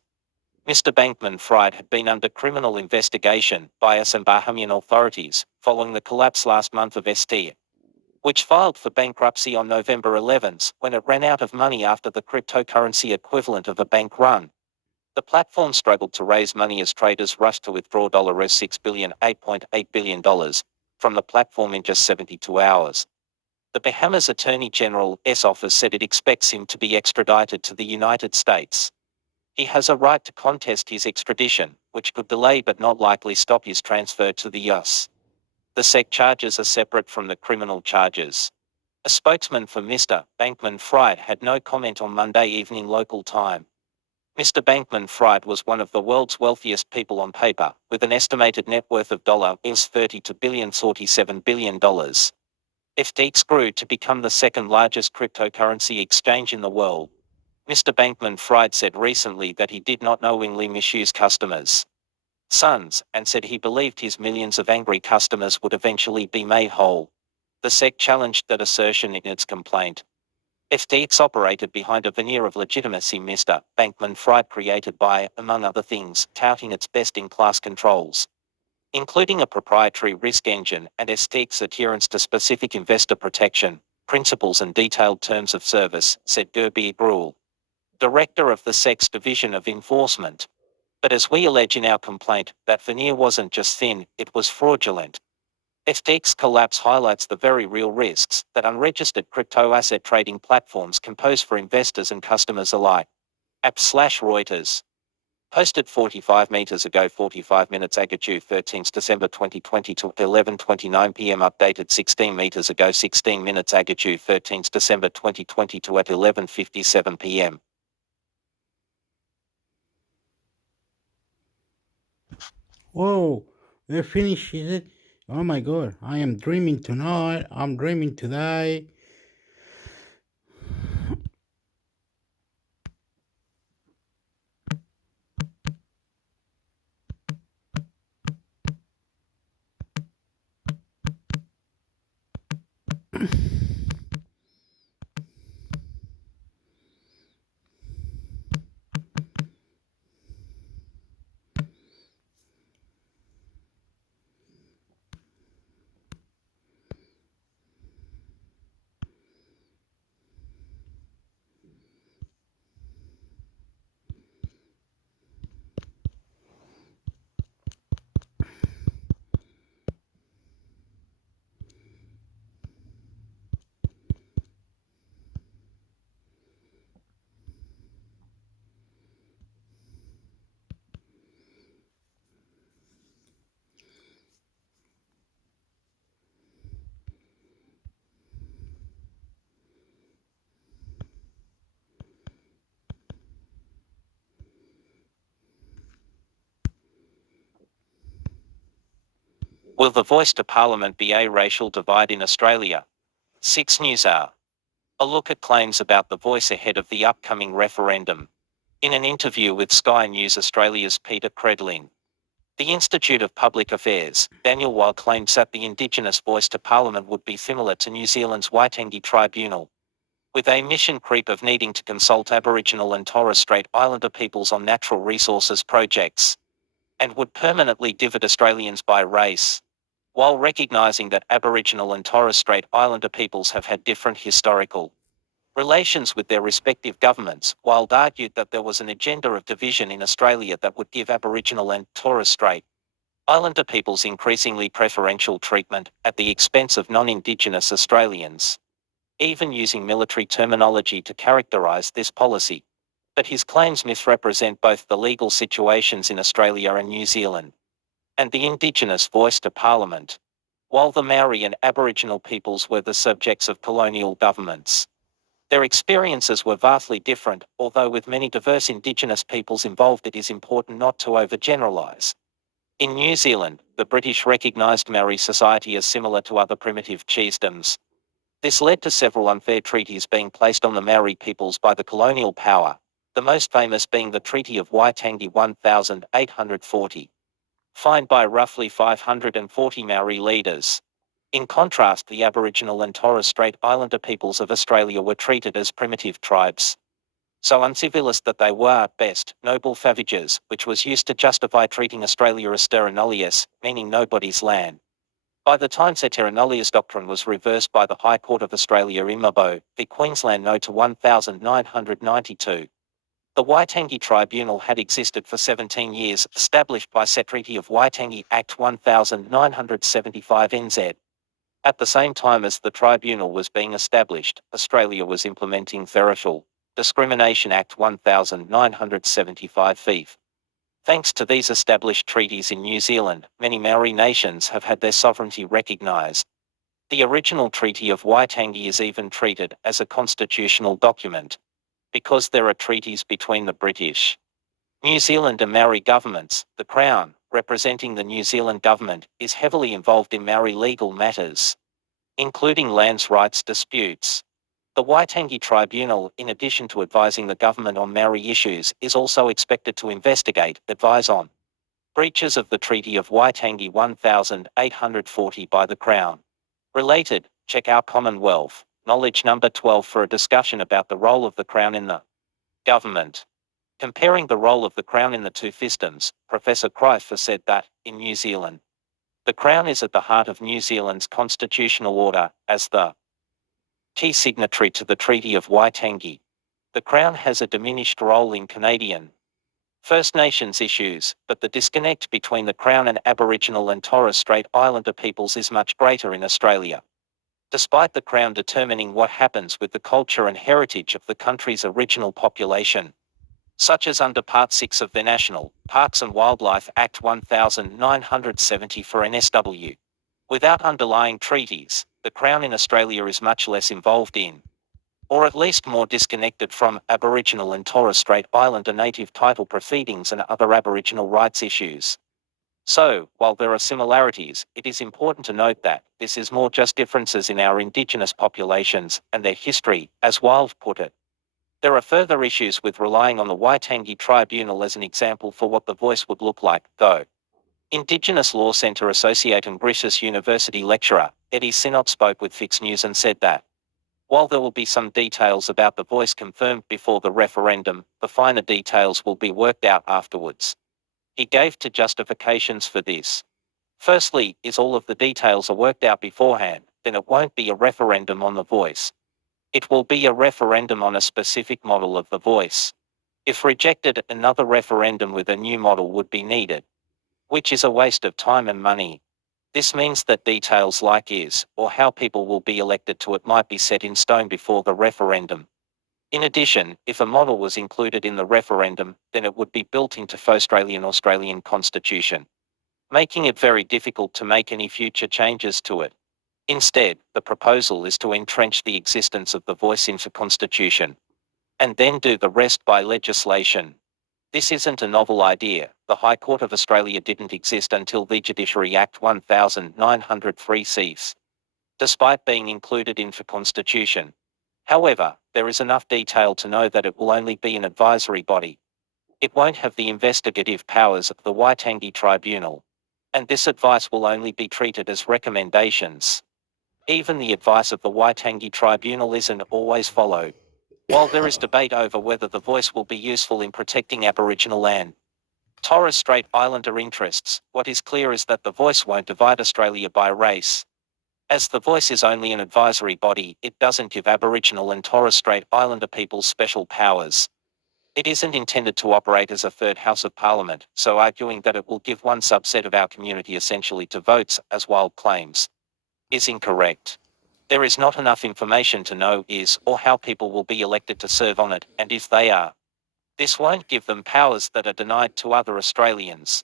Mr. Bankman-Fried had been under criminal investigation by US and Bahamian authorities following the collapse last month of ST, which filed for bankruptcy on November 11 when it ran out of money after the cryptocurrency equivalent of a bank run. The platform struggled to raise money as traders rushed to withdraw $8.8 billion from the platform in just 72 hours. The Bahamas Attorney General's office said it expects him to be extradited to the United States. He has a right to contest his extradition, which could delay but not likely stop his transfer to the US. The SEC charges are separate from the criminal charges. A spokesman for Mr. Bankman-Fried had no comment on Monday evening local time. Mr. Bankman-Fried was one of the world's wealthiest people on paper, with an estimated net worth of $32 billion, $47 billion. FTX grew to become the second largest cryptocurrency exchange in the world. Mr. Bankman-Fried said recently that he did not knowingly misuse customers' sons, and said he believed his millions of angry customers would eventually be made whole. The SEC challenged that assertion in its complaint. FTX operated behind a veneer of legitimacy Mr. Bankman-Fried created by, among other things, touting its best-in-class controls, including a proprietary risk engine and STX adherence to specific investor protection principles and detailed terms of service, said Gerby Brule. Director of the Sex Division of Enforcement. But as we allege in our complaint, that veneer wasn't just thin, it was fraudulent. FTX collapse highlights the very real risks that unregistered crypto asset trading platforms can pose for investors and customers alike. Reuters. Posted 45 meters ago, 45 minutes ago, 13 December 2020 to 11:29 p.m. Updated 16 meters ago, 16 minutes ago, 13 December 2020 to at 11:57 p.m. Whoa, they're finished, is it? Oh my god, I am dreaming tonight. I'm dreaming today. Will the voice to Parliament be a racial divide in Australia? 6 News Hour. A look at claims about the voice ahead of the upcoming referendum. In an interview with Sky News Australia's Peter Credlin, the Institute of Public Affairs, Daniel Wild claims that the Indigenous voice to Parliament would be similar to New Zealand's Waitangi Tribunal, with a mission creep of needing to consult Aboriginal and Torres Strait Islander peoples on natural resources projects, and would permanently divide Australians by race, while recognising that Aboriginal and Torres Strait Islander peoples have had different historical relations with their respective governments. Wild argued that there was an agenda of division in Australia that would give Aboriginal and Torres Strait Islander peoples increasingly preferential treatment at the expense of non-Indigenous Australians, even using military terminology to characterise this policy. But his claims misrepresent both the legal situations in Australia and New Zealand, and the Indigenous voice to Parliament. While the Maori and Aboriginal peoples were the subjects of colonial governments, their experiences were vastly different. Although with many diverse Indigenous peoples involved, it is important not to overgeneralise. In New Zealand, the British recognised Maori society as similar to other primitive chiefdoms. This led to several unfair treaties being placed on the Maori peoples by the colonial power, the most famous being the Treaty of Waitangi 1840, signed by roughly 540 Maori leaders. In contrast, the Aboriginal and Torres Strait Islander peoples of Australia were treated as primitive tribes, so uncivilized that they were, at best, noble savages, which was used to justify treating Australia as terra nullius, meaning nobody's land. By the time terra nullius doctrine was reversed by the High Court of Australia in Mabo, v Queensland No. 1992, the Waitangi Tribunal had existed for 17 years, established by Treaty of Waitangi Act 1975 NZ. At the same time as the tribunal was being established, Australia was implementing Racial Discrimination Act 1975 FIF. Thanks to these established treaties in New Zealand, many Maori nations have had their sovereignty recognised. The original Treaty of Waitangi is even treated as a constitutional document, because there are treaties between the British, New Zealand and Maori governments. The Crown, representing the New Zealand government, is heavily involved in Maori legal matters, including lands rights disputes. The Waitangi Tribunal, in addition to advising the government on Maori issues, is also expected to investigate, advise on breaches of the Treaty of Waitangi 1840 by the Crown. Related, check our Commonwealth Knowledge number 12 for a discussion about the role of the Crown in the government. Comparing the role of the Crown in the two systems, Professor Cryfer said that, in New Zealand, the Crown is at the heart of New Zealand's constitutional order, as the key signatory to the Treaty of Waitangi. the Crown has a diminished role in Canadian First Nations issues, but the disconnect between the Crown and Aboriginal and Torres Strait Islander peoples is much greater in Australia. Despite the Crown determining what happens with the culture and heritage of the country's original population, such as under Part 6 of the National Parks and Wildlife Act 1970 for NSW. Without underlying treaties, the Crown in Australia is much less involved in, or at least more disconnected from, Aboriginal and Torres Strait Islander native title proceedings and other Aboriginal rights issues. So, while there are similarities, it is important to note that this is more just differences in our Indigenous populations and their history, as Wilde put it. There are further issues with relying on the Waitangi Tribunal as an example for what the voice would look like, though. Indigenous Law Centre Associate and British University lecturer, Eddie Sinnott spoke with Fix News and said that, while there will be some details about the voice confirmed before the referendum, the finer details will be worked out afterwards. He gave two justifications for this. Firstly, if all of the details are worked out beforehand, then it won't be a referendum on the voice. It will be a referendum on a specific model of the voice. If rejected, another referendum with a new model would be needed, which is a waste of time and money. This means that details like is, or how people will be elected to it might be set in stone before the referendum. In addition, if a model was included in the referendum, then it would be built into Australian Constitution, making it very difficult to make any future changes to it. Instead, the proposal is to entrench the existence of the voice into Constitution, and then do the rest by legislation. This isn't a novel idea. The High Court of Australia didn't exist until the Judiciary Act 1903 ceased, despite being included in the Constitution. However, there is enough detail to know that it will only be an advisory body. It won't have the investigative powers of the Waitangi Tribunal, and this advice will only be treated as recommendations. Even the advice of the Waitangi Tribunal isn't always followed. While there is debate over whether the voice will be useful in protecting Aboriginal and Torres Strait Islander interests, what is clear is that the voice won't divide Australia by race. As the voice is only an advisory body, it doesn't give Aboriginal and Torres Strait Islander peoples special powers. It isn't intended to operate as a third House of Parliament, so arguing that it will give one subset of our community essentially to votes, as Wilde claims, is incorrect. There is not enough information to know is or how people will be elected to serve on it, and if they are, this won't give them powers that are denied to other Australians.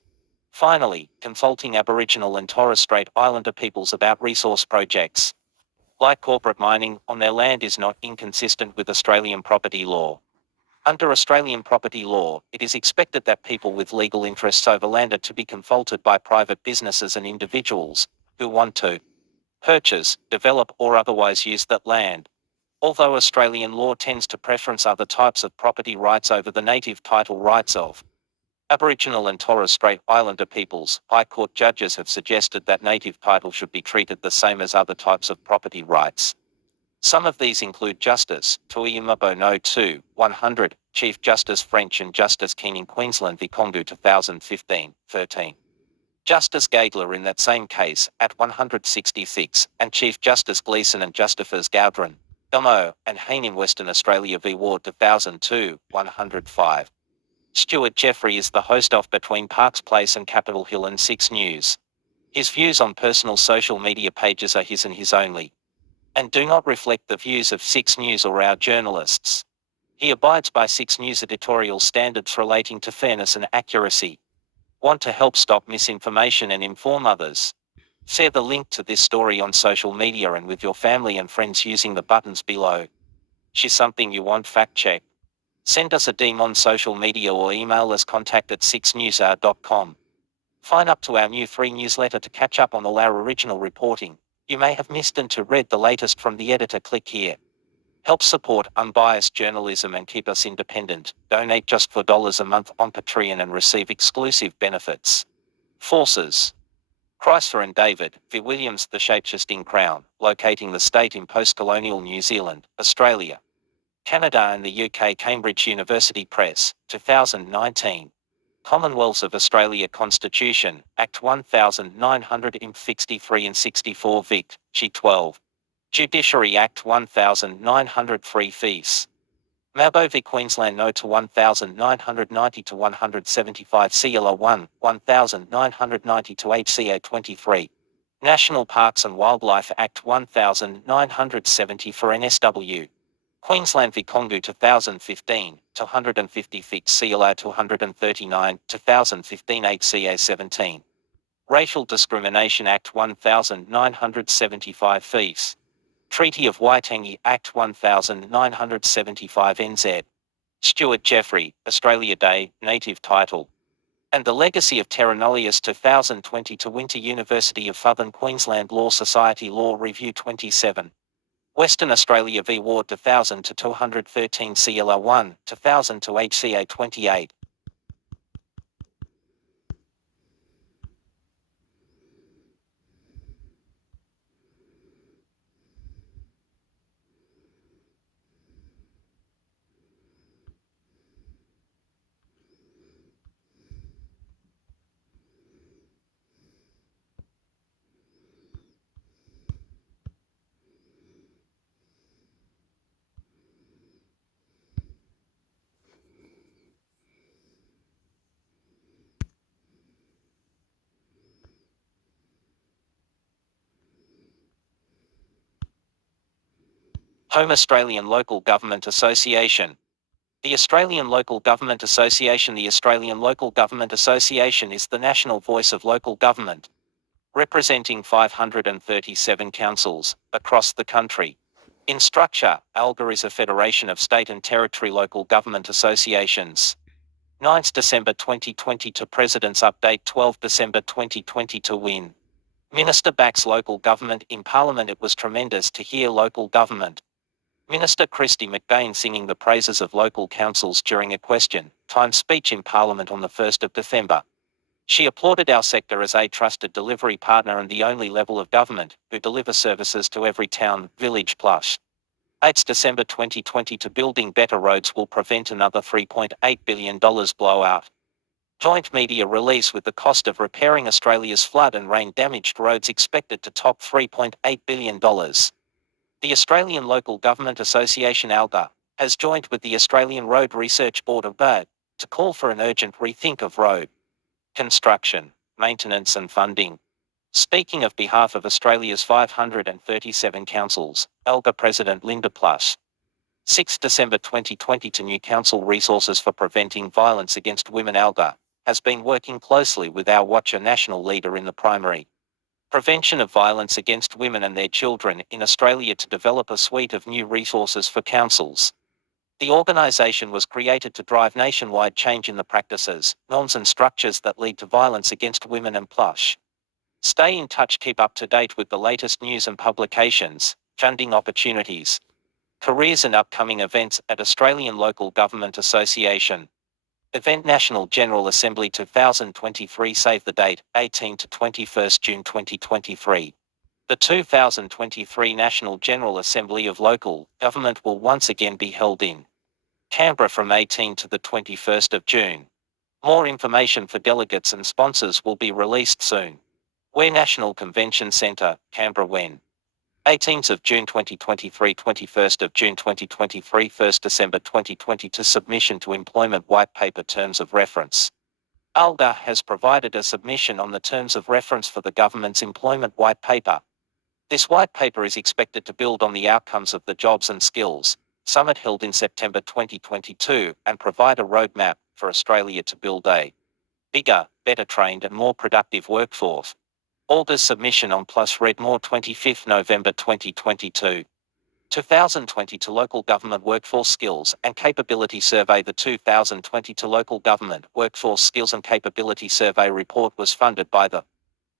Finally, consulting Aboriginal and Torres Strait Islander peoples about resource projects, like corporate mining, on their land is not inconsistent with Australian property law. Under Australian property law, it is expected that people with legal interests over land are to be consulted by private businesses and individuals who want to purchase, develop or otherwise use that land. Although Australian law tends to preference other types of property rights over the native title rights of Aboriginal and Torres Strait Islander peoples, High Court judges have suggested that native title should be treated the same as other types of property rights. Some of these include Justice Tuiamabo No. 2, 100, Chief Justice French and Justice Keane in Queensland v Congu 2015-13. Justice Gaidler in that same case, at 166, and Chief Justice Gleeson and Justices Gaudron, Elmo, and Hayne in Western Australia v Ward 2002, 105. Stuart Jeffrey is the host of Between Parks Place and Capitol Hill and 6 News. His views on personal social media pages are his and his only, and do not reflect the views of 6 News or our journalists. He abides by 6 News editorial standards relating to fairness and accuracy. Want to help stop misinformation and inform others? Share the link to this story on social media and with your family and friends using the buttons below. Share something you want fact-check? Send us a DM on social media or email us contact@6newshour.com. Sign up to our new free newsletter to catch up on all our original reporting you may have missed and to read the latest from the editor. Click here. Help support unbiased journalism and keep us independent. Donate just $4 a month on Patreon and receive exclusive benefits. Forces. Chrysler and David v. Williams, the shape-shifting crown, locating the state in post-colonial New Zealand, Australia, Canada and the UK. Cambridge University Press, 2019. Commonwealth of Australia Constitution, Act 1963 and 64 Vict. G12. Judiciary Act 1903 Fees. Mabovi Queensland no to 1990 to 175 CLR 1, 1990 to HCA 23. National Parks and Wildlife Act 1970 for NSW. Queensland v Congo 2015 to 150 fixed CLR to 139 2015 HCA 17. Racial Discrimination Act 1975 fees. Treaty of Waitangi Act 1975 NZ. Stuart Jeffrey, Australia Day, Native Title. And the Legacy of Terra Nullius 2020 to Winter University of Southern Queensland Law Society Law Review 27. Western Australia v Ward 2000 to 213 CLR 1, 2000 to HCA 28. Home Australian Local Government Association. The Australian Local Government Association. The Australian Local Government Association is the national voice of local government, representing 537 councils across the country. In structure, ALGA is a federation of state and territory local government associations. 9 December 2020 to President's Update 12 December 2020 to win. Minister backs local government in Parliament. It was tremendous to hear local government. Minister Christy McBain singing the praises of local councils during a question-time speech in Parliament on the 1st of December. She applauded our sector as a trusted delivery partner and the only level of government who deliver services to every town, village plus. 8 December 2020 to building better roads will prevent another $3.8 billion blowout. Joint media release with the cost of repairing Australia's flood and rain-damaged roads expected to top $3.8 billion. The Australian Local Government Association ALGA has joined with the Australian Road Research Board of BIRD to call for an urgent rethink of road construction, maintenance and funding. Speaking of behalf of Australia's 537 councils, ALGA President Linda Plus. 6 December 2020 to New Council Resources for Preventing Violence Against Women. ALGA has been working closely with our Watcher national leader in the primary prevention of violence against women and their children in Australia to develop a suite of new resources for councils. The organisation was created to drive nationwide change in the practices, norms and structures that lead to violence against women and plush. Stay in touch, keep up to date with the latest news and publications, funding opportunities, careers and upcoming events at Australian Local Government Association. Event National General Assembly 2023. Save the date, 18 to 21 June 2023. The 2023 National General Assembly of Local Government will once again be held in Canberra from 18 to the 21st of June. More information for delegates and sponsors will be released soon. Where National Convention Centre, Canberra. When 18th of June 2023, 21st of June 2023, 1st December 2022. Submission to Employment White Paper Terms of Reference. ALGA has provided a submission on the terms of reference for the government's Employment White Paper. This white paper is expected to build on the outcomes of the Jobs and Skills Summit held in September 2022 and provide a roadmap for Australia to build a bigger, better trained and more productive workforce. ALGA's submission on Plus read more 25 November 2022. 2020 to Local Government Workforce Skills and Capability Survey. The 2020 to Local Government Workforce Skills and Capability Survey report was funded by the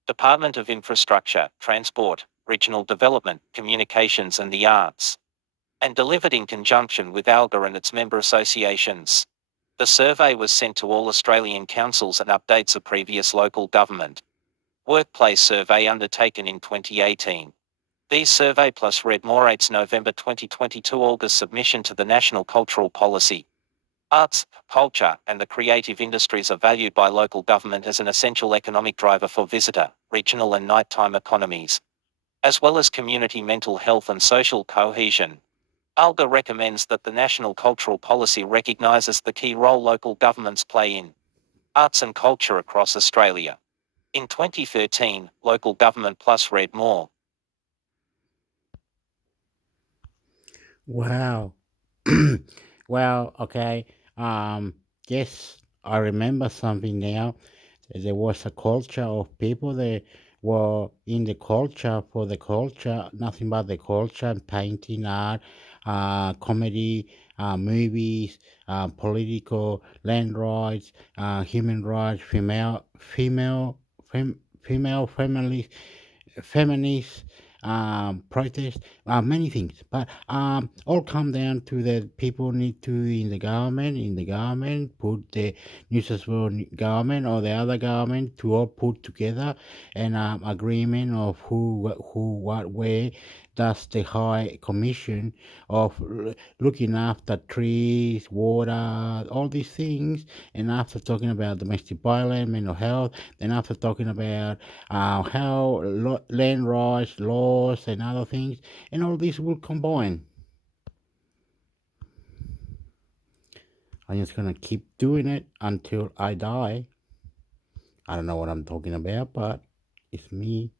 Department of Infrastructure, Transport, Regional Development, Communications and the Arts, and delivered in conjunction with ALGA and its member associations. The survey was sent to all Australian councils and updates a previous local government workplace survey undertaken in 2018. These survey plus read more 8 November 2022. ALGA's submission to the National Cultural Policy. Arts, culture and the creative industries are valued by local government as an essential economic driver for visitor, regional and nighttime economies, as well as community mental health and social cohesion. ALGA recommends that the National Cultural Policy recognises the key role local governments play in arts and culture across Australia. In 2013, Local Government Plus read more. Wow. Well, okay. Yes, I remember something now. There was a culture of people that were in the culture for the culture, nothing but the culture, painting, art, comedy, movies, political, land rights, human rights, female families, feminist protests, many things. But all come down to that people need to in the government, put the New South Wales government or the other government to all put together an agreement of who, what, where. Does the High Commission of looking after trees, water, all these things, and after talking about domestic violence, mental health, then after talking about how land rights, laws, and other things, and all this will combine. I'm just gonna keep doing it until I die. I don't know what I'm talking about, but it's me.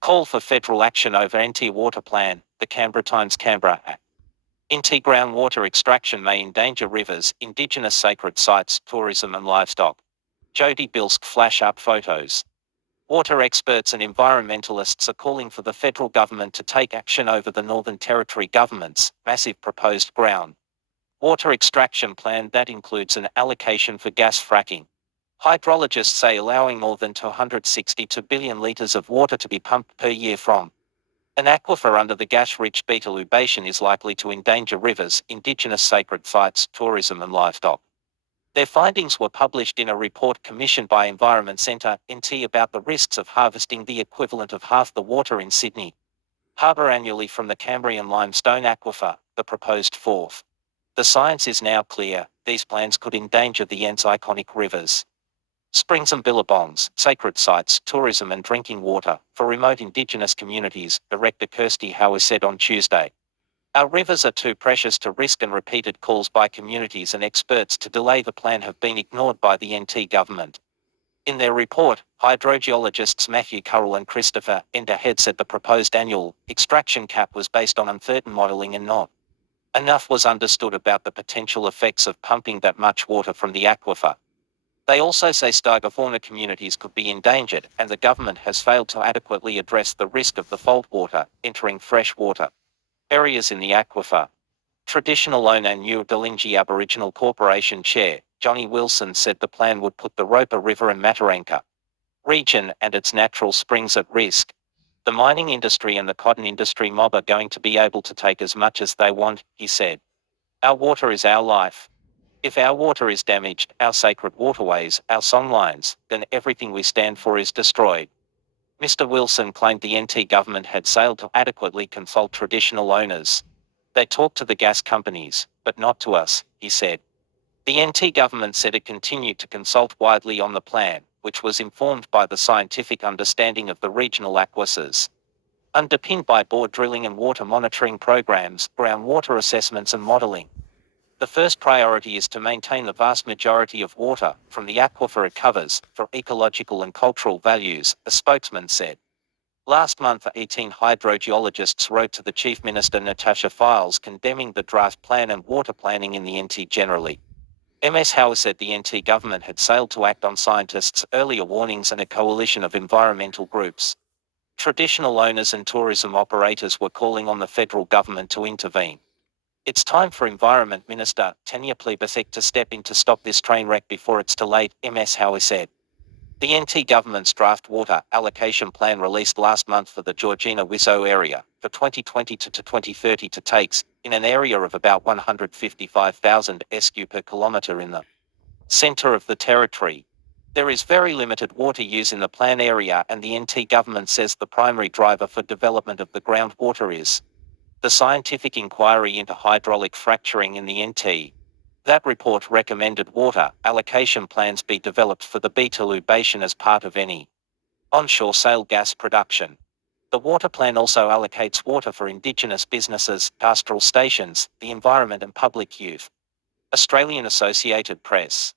Call for federal action over NT water plan, the Canberra Times Canberra. NT groundwater extraction may endanger rivers, Indigenous sacred sites, tourism and livestock. Jody Bilsk flash up photos. Water experts and environmentalists are calling for the federal government to take action over the Northern Territory government's massive proposed ground water extraction plan that includes an allocation for gas fracking. Hydrologists say allowing more than 262 billion litres of water to be pumped per year from an aquifer under the gas-rich Beetaloo Basin is likely to endanger rivers, Indigenous sacred sites, tourism and livestock. Their findings were published in a report commissioned by Environment Centre, NT, about the risks of harvesting the equivalent of half the water in Sydney Harbour annually from the Cambrian limestone aquifer, the proposed fourth. The science is now clear, these plans could endanger the Ent's iconic rivers. Springs and billabongs, sacred sites, tourism and drinking water for remote Indigenous communities, Director Kirsty Howard said on Tuesday. Our rivers are too precious to risk, and repeated calls by communities and experts to delay the plan have been ignored by the NT government. In their report, hydrogeologists Matthew Currell and Christopher Enderhead said the proposed annual extraction cap was based on uncertain modelling and not enough was understood about the potential effects of pumping that much water from the aquifer. They also say stygofauna communities could be endangered, and the government has failed to adequately address the risk of the fault water entering freshwater areas in the aquifer. Traditional owner New Dalingi Aboriginal Corporation Chair, Johnny Wilson, said the plan would put the Roper River and Mataranka region and its natural springs at risk. The mining industry and the cotton industry mob are going to be able to take as much as they want, he said. Our water is our life. If our water is damaged, our sacred waterways, our songlines, then everything we stand for is destroyed. Mr. Wilson claimed the NT government had failed to adequately consult traditional owners. They talked to the gas companies, but not to us, he said. The NT government said it continued to consult widely on the plan, which was informed by the scientific understanding of the regional aquifers. Underpinned by bore drilling and water monitoring programs, groundwater assessments and modelling. The first priority is to maintain the vast majority of water, from the aquifer it covers, for ecological and cultural values, a spokesman said. Last month 18 hydrogeologists wrote to the Chief Minister Natasha Files condemning the draft plan and water planning in the NT generally. Ms Howe said the NT government had failed to act on scientists' earlier warnings and a coalition of environmental groups. Traditional owners and tourism operators were calling on the federal government to intervene. It's time for Environment Minister Tanya Plibersek to step in to stop this train wreck before it's too late, Ms Howe said. The NT government's draft water allocation plan released last month for the Georgina-Wiso area for 2020 to 2030 to takes in an area of about 155,000 SQ per kilometre in the centre of the territory. There is very limited water use in the plan area, and the NT government says the primary driver for development of the groundwater is the scientific inquiry into hydraulic fracturing in the NT. That report recommended water allocation plans be developed for the Beetaloo Basin as part of any onshore shale gas production. The water plan also allocates water for Indigenous businesses, pastoral stations, the environment and public youth. Australian Associated Press.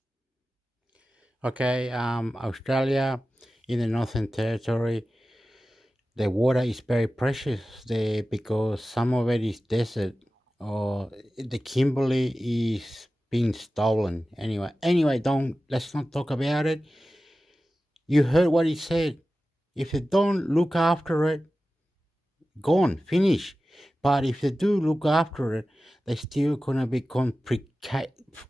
Okay, Australia, in the Northern Territory, the water is very precious there because some of it is desert, or the Kimberley is being stolen. Anyway, let's not talk about it. You heard what he said. If you don't look after it, gone, finish. But if they do look after it, they still gonna be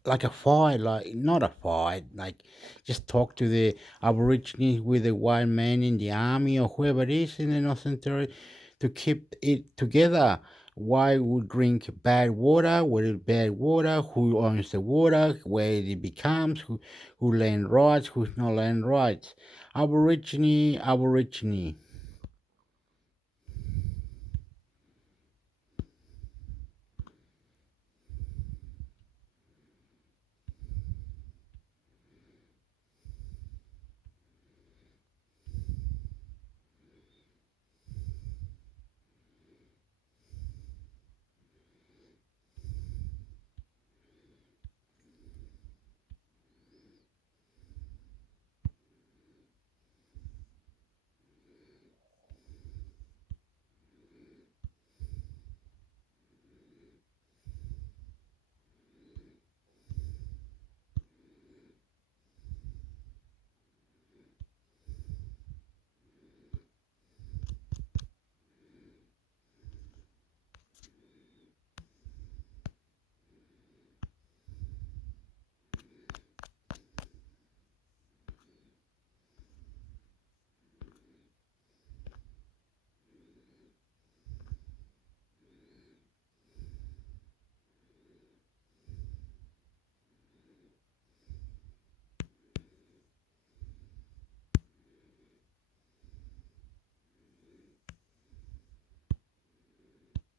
like a fight, like not a fight, like just talk to the Aborigines with the white man in the army or whoever it is in the Northern Territory to keep it together. Why would drink bad water? What is bad water? Who owns the water? Where it becomes? Who land rights? Who's not land rights? Aborigine.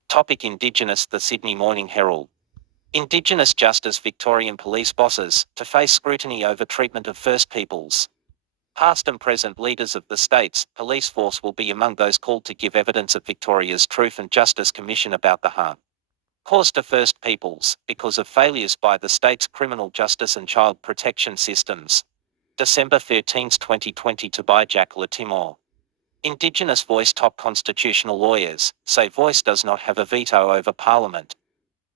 Topic Indigenous. The Sydney Morning Herald. Indigenous Justice Victorian police bosses to face scrutiny over treatment of First Peoples. Past and present leaders of the state's police force will be among those called to give evidence at Victoria's Truth and Justice Commission about the harm caused to First Peoples because of failures by the state's criminal justice and child protection systems. December 13, 2020 to by Jack Latimore. Indigenous Voice. Top constitutional lawyers say Voice does not have a veto over Parliament.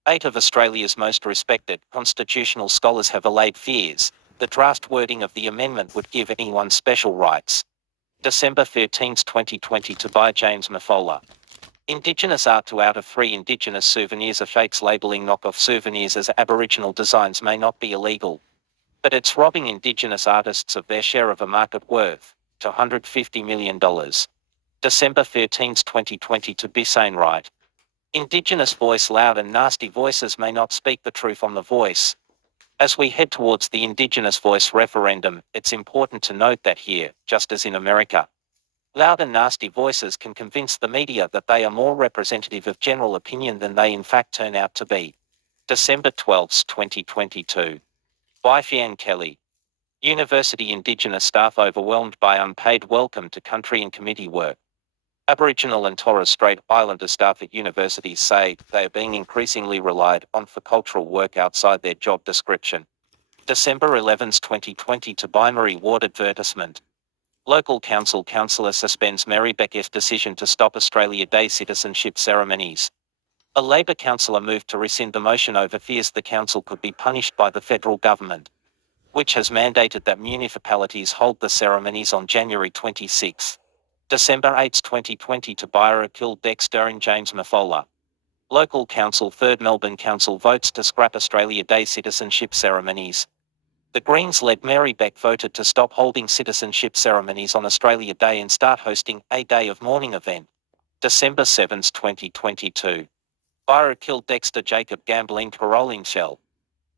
8 of Australia's most respected constitutional scholars have allayed fears the draft wording of the amendment would give anyone special rights. December 13, 2020 to by James Mafola. Indigenous art. To out of 3 Indigenous souvenirs are fakes. Labelling knockoff souvenirs as Aboriginal designs may not be illegal, but it's robbing Indigenous artists of their share of a market worth to $150 million. December 13, 2020 to Bisane Wright. Indigenous Voice. Loud and nasty voices may not speak the truth on the Voice. As we head towards the Indigenous voice referendum, it's important to note that here, just as in America, loud and nasty voices can convince the media that they are more representative of general opinion than they in fact turn out to be. December 12, 2022. By Fian Kelly. University Indigenous staff overwhelmed by unpaid welcome to country and committee work. Aboriginal and Torres Strait Islander staff at universities say they are being increasingly relied on for cultural work outside their job description. December 11, 2020 to By-Marie Ward advertisement. Local council councillor suspends Mary Beck's decision to stop Australia Day citizenship ceremonies. A Labor councillor moved to rescind the motion over fears the council could be punished by the federal government, which has mandated that municipalities hold the ceremonies on January 26. December 8, 2020 to Byra killed Dexter and James Mafola. Local council 3rd Melbourne Council votes to scrap Australia Day citizenship ceremonies. The Greens-led Mary Beck voted to stop holding citizenship ceremonies on Australia Day and start hosting a day of mourning event. December 7, 2022. Byra killed Dexter Jacob Gambling Paroling Shell.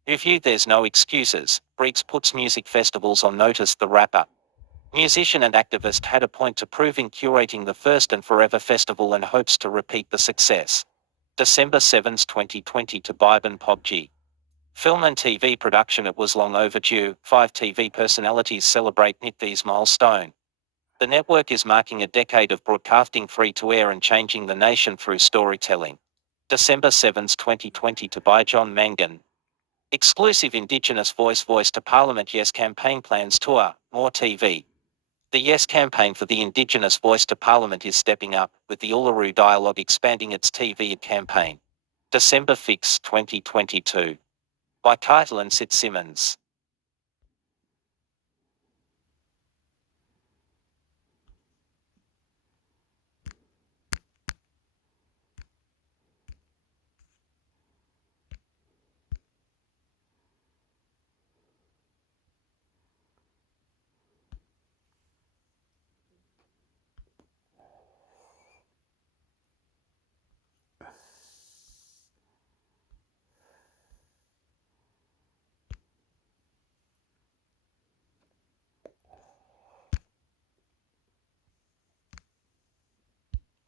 Review There's no excuses. Briggs puts music festivals on notice. The rapper, musician and activist had a point to prove in curating the First and Forever Festival and hopes to repeat the success. December 7, 2020 to Biban Pobji. Film and TV production. It was long overdue. 5 TV personalities celebrate Nitvi's milestone. The network is marking a decade of broadcasting free-to-air and changing the nation through storytelling. December 7, 2020 to by John Mangan. Exclusive Indigenous Voice to Parliament Yes campaign plans tour, more TV. The Yes campaign for the Indigenous Voice to Parliament is stepping up, with the Uluru Dialogue expanding its TV campaign. December 5, 2022. By Keitel and Sid Simmons.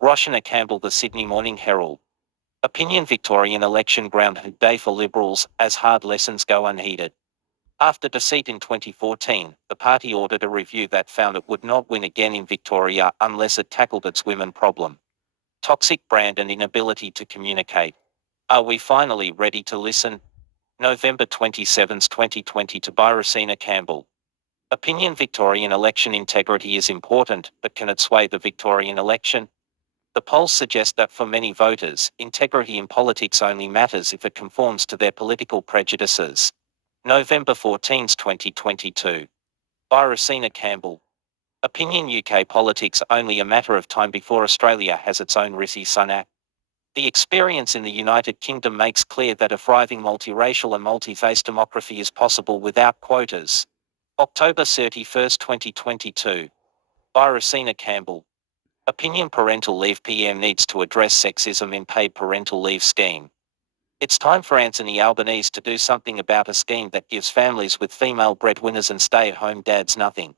Roshana Campbell, The Sydney Morning Herald. Opinion Victorian election groundhog day for Liberals, as hard lessons go unheeded. After defeat in 2014, the party ordered a review that found it would not win again in Victoria unless it tackled its women problem. Toxic brand and inability to communicate. Are we finally ready to listen? November 27, 2020 to Rosina Campbell. Opinion Victorian election integrity is important, but can it sway the Victorian election? The polls suggest that for many voters, integrity in politics only matters if it conforms to their political prejudices. November 14, 2022. By Rosina Campbell. Opinion UK politics only a matter of time before Australia has its own Rishi Sunak. The experience in the United Kingdom makes clear that a thriving multiracial and multi-faith democracy is possible without quotas. October 31, 2022. By Rosina Campbell. Opinion Parental Leave PM needs to address sexism in paid parental leave scheme. It's time for Anthony Albanese to do something about a scheme that gives families with female breadwinners and stay-at-home dads nothing.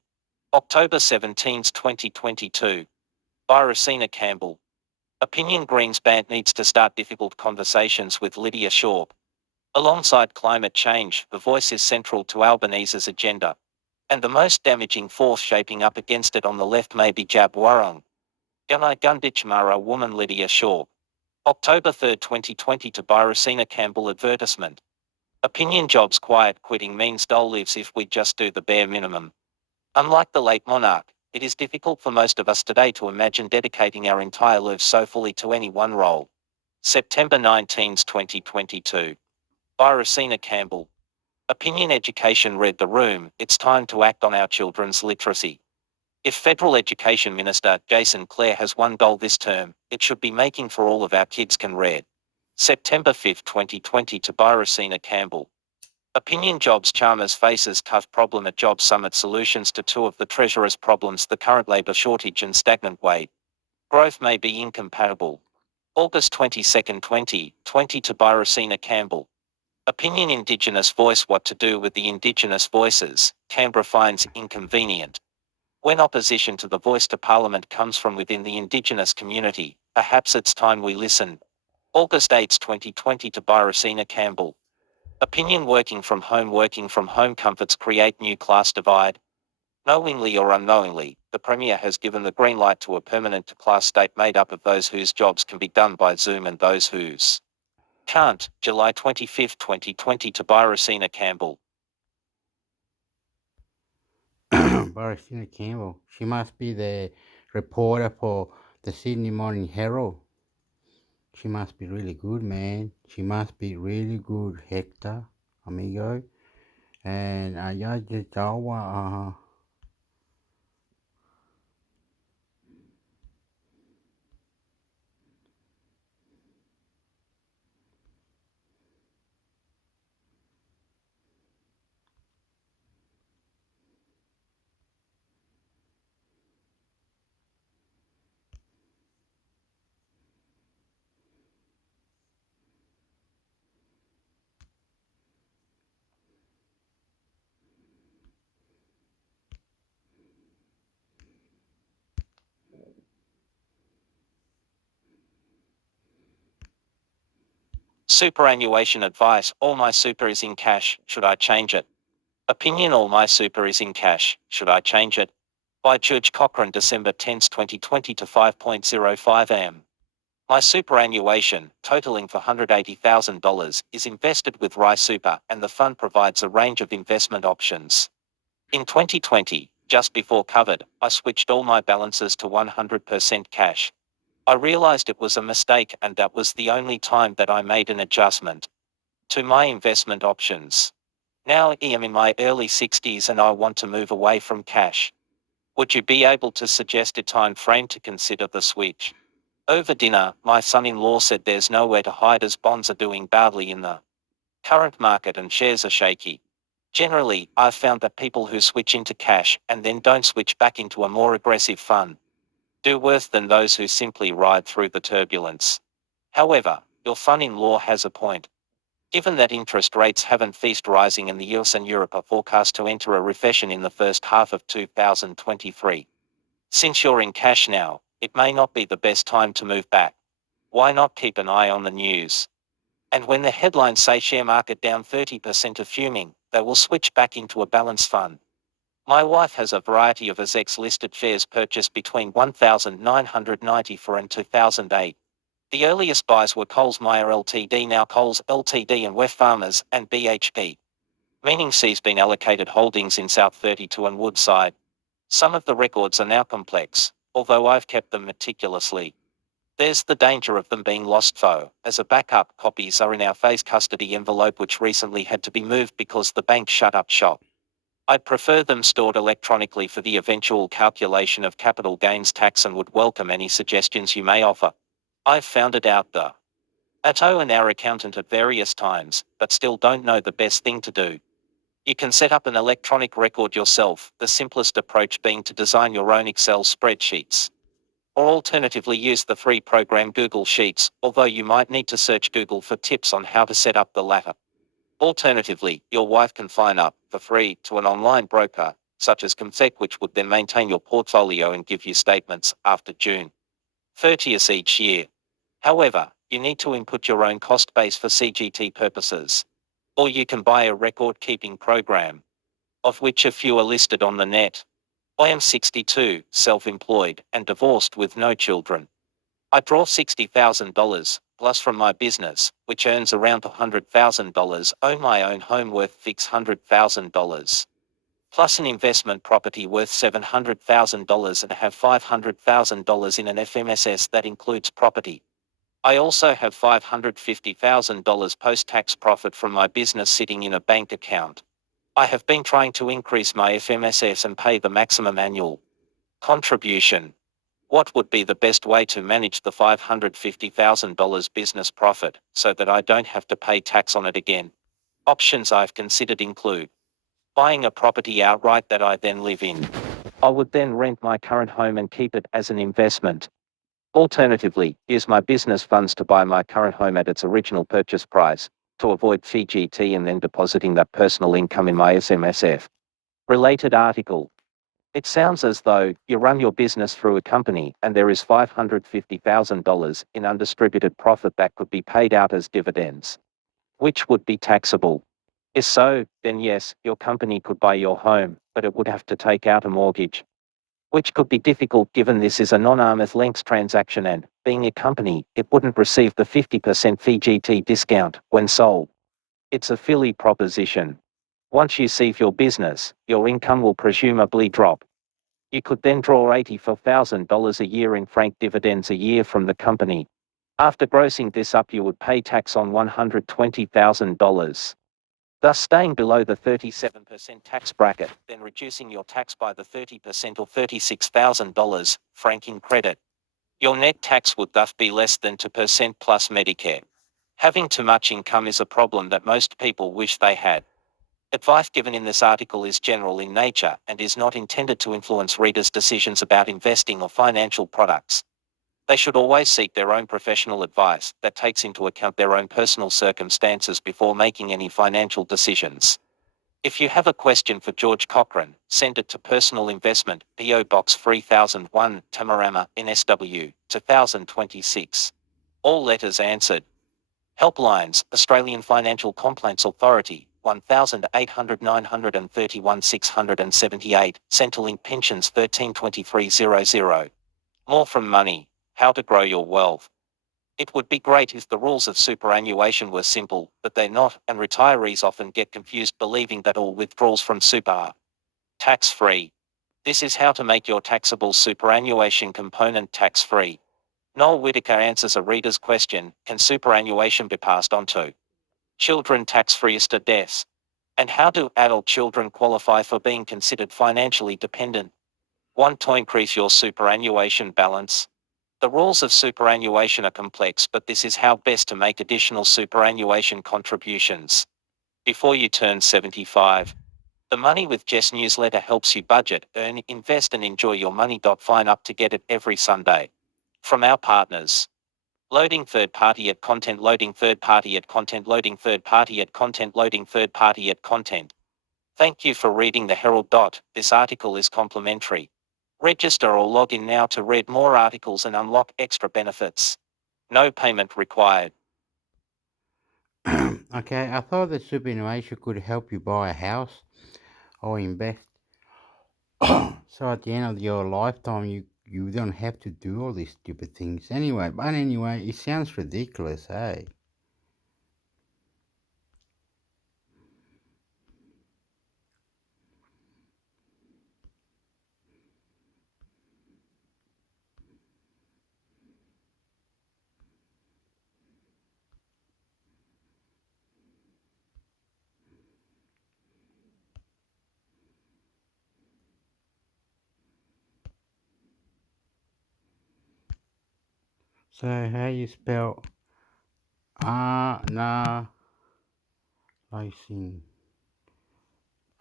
October 17, 2022. By Rosina Campbell. Opinion Greens Band needs to start difficult conversations with Lydia Shaw. Alongside climate change, the voice is central to Albanese's agenda. And the most damaging force shaping up against it on the left may be Jab Warung. Gunai Gunditch Mara woman Lydia Shaw. October 3, 2020 to by Rosina Campbell advertisement. Opinion Jobs quiet quitting means dull lives if we just do the bare minimum. Unlike the late monarch, it is difficult for most of us today to imagine dedicating our entire lives so fully to any one role. September 19, 2022. By Rosina Campbell. Opinion Education read the room, it's time to act on our children's literacy. If Federal Education Minister Jason Clare has one goal this term, it should be making for all of our kids can read. September 5, 2020 to by Rosina Campbell. Opinion Jobs Chalmers faces tough problem at Jobs Summit solutions to two of the Treasurer's problems: the current labour shortage and stagnant wage growth may be incompatible. August 22, 2020 to by Rosina Campbell. Opinion Indigenous voice what to do with the Indigenous voices, Canberra finds inconvenient. When opposition to the voice to Parliament comes from within the Indigenous community, perhaps it's time we listen. August 8, 2020 to Byracina Campbell. Opinion working from home comforts create new class divide. Knowingly or unknowingly, the Premier has given the green light to a permanent class state made up of those whose jobs can be done by Zoom and those whose can't. July 25, 2020 to Byracina Campbell. Barbara Campbell. She must be the reporter for the Sydney Morning Herald. She must be really good, man. She must be really good, Hector, amigo. And I just thought, Superannuation advice, all my super is in cash, should I change it? Opinion, all my super is in cash, should I change it? By George Cochrane, December 10, 2020 to 5.05 am. My superannuation, totaling for $180,000, is invested with Rye Super, and the fund provides a range of investment options. In 2020, just before COVID, I switched all my balances to 100% cash. I realized it was a mistake, and that was the only time that I made an adjustment to my investment options. Now I am in my early 60s and I want to move away from cash. Would you be able to suggest a time frame to consider the switch? Over dinner, my son-in-law said there's nowhere to hide as bonds are doing badly in the current market and shares are shaky. Generally, I've found that people who switch into cash and then don't switch back into a more aggressive fund do worse than those who simply ride through the turbulence. However, your son-in-law has a point. Given that interest rates haven't ceased rising and the US and Europe are forecast to enter a recession in the first half of 2023. Since you're in cash now, it may not be the best time to move back. Why not keep an eye on the news? And when the headlines say share market down 30% of fuming, they will switch back into a balanced fund. My wife has a variety of ASX-listed shares purchased between 1994 and 2008. The earliest buys were Coles Myer Ltd, now Coles Ltd, and Wesfarmers and BHP. Meaning C's been allocated holdings in South 32 and Woodside. Some of the records are now complex, although I've kept them meticulously. There's the danger of them being lost though, as a backup, copies are in our phase custody envelope which recently had to be moved because the bank shut up shop. I'd prefer them stored electronically for the eventual calculation of capital gains tax and would welcome any suggestions you may offer. I've found it out the ATO and our accountant at various times, but still don't know the best thing to do. You can set up an electronic record yourself, the simplest approach being to design your own Excel spreadsheets. Or alternatively use the free program Google Sheets, although you might need to search Google for tips on how to set up the latter. Alternatively, your wife can sign up, for free, to an online broker, such as Comsec, which would then maintain your portfolio and give you statements after June 30th each year. However, you need to input your own cost base for CGT purposes. Or you can buy a record-keeping program, of which a few are listed on the net. I am 62, self-employed, and divorced with no children. I draw $60,000, plus from my business, which earns around $100,000, own my own home worth $600,000. Plus an investment property worth $700,000 and have $500,000 in an FMSS that includes property. I also have $550,000 post-tax profit from my business sitting in a bank account. I have been trying to increase my FMSS and pay the maximum annual contribution. What would be the best way to manage the $550,000 business profit so that I don't have to pay tax on it again? Options I've considered include buying a property outright that I then live in. I would then rent my current home and keep it as an investment. Alternatively, use my business funds to buy my current home at its original purchase price, to avoid FGT and then depositing that personal income in my SMSF. Related article. It sounds as though you run your business through a company and there is $550,000 in undistributed profit that could be paid out as dividends, which would be taxable. If so, then yes, your company could buy your home, but it would have to take out a mortgage, which could be difficult given this is a non-arm's length transaction and, being a company, it wouldn't receive the 50% FGT discount when sold. It's a Philly proposition. Once you cease your business, your income will presumably drop. You could then draw $84,000 a year in franked dividends a year from the company. After grossing this up, you would pay tax on $120,000, thus staying below the 37% tax bracket, then reducing your tax by the 30% or $36,000 franking credit. Your net tax would thus be less than 2% plus Medicare. Having too much income is a problem that most people wish they had. Advice given in this article is general in nature and is not intended to influence readers' decisions about investing or financial products. They should always seek their own professional advice that takes into account their own personal circumstances before making any financial decisions. If you have a question for George Cochran, send it to Personal Investment, P.O. Box 3001, Tamarama, NSW, 2026. All letters answered. Helplines, Australian Financial Complaints Authority, 1800 931 678, Centrelink Pensions 132300. More from Money, How to Grow Your Wealth. It would be great if the rules of superannuation were simple, but they're not, and retirees often get confused believing that all withdrawals from super are tax-free. This is how to make your taxable superannuation component tax-free. Noel Whitaker answers a reader's question, can superannuation be passed on to children tax-free after deaths? And how do adult children qualify for being considered financially dependent? Want to increase your superannuation balance? The rules of superannuation are complex, but this is how best to make additional superannuation contributions. Before you turn 75. The Money with Jess newsletter helps you budget, earn, invest and enjoy your money. Sign up to get it every Sunday. From our partners. Loading third party at content, loading third party at content, loading third party at content, loading third party at content. Thank you for reading the Herald. This article is complimentary. Register or log in now to read more articles and unlock extra benefits. No payment required. Okay, I thought that superannuation could help you buy a house or invest. So at the end of your lifetime, you don't have to do all these stupid things anyway. But anyway, it sounds ridiculous, hey? So how you spell analyzing?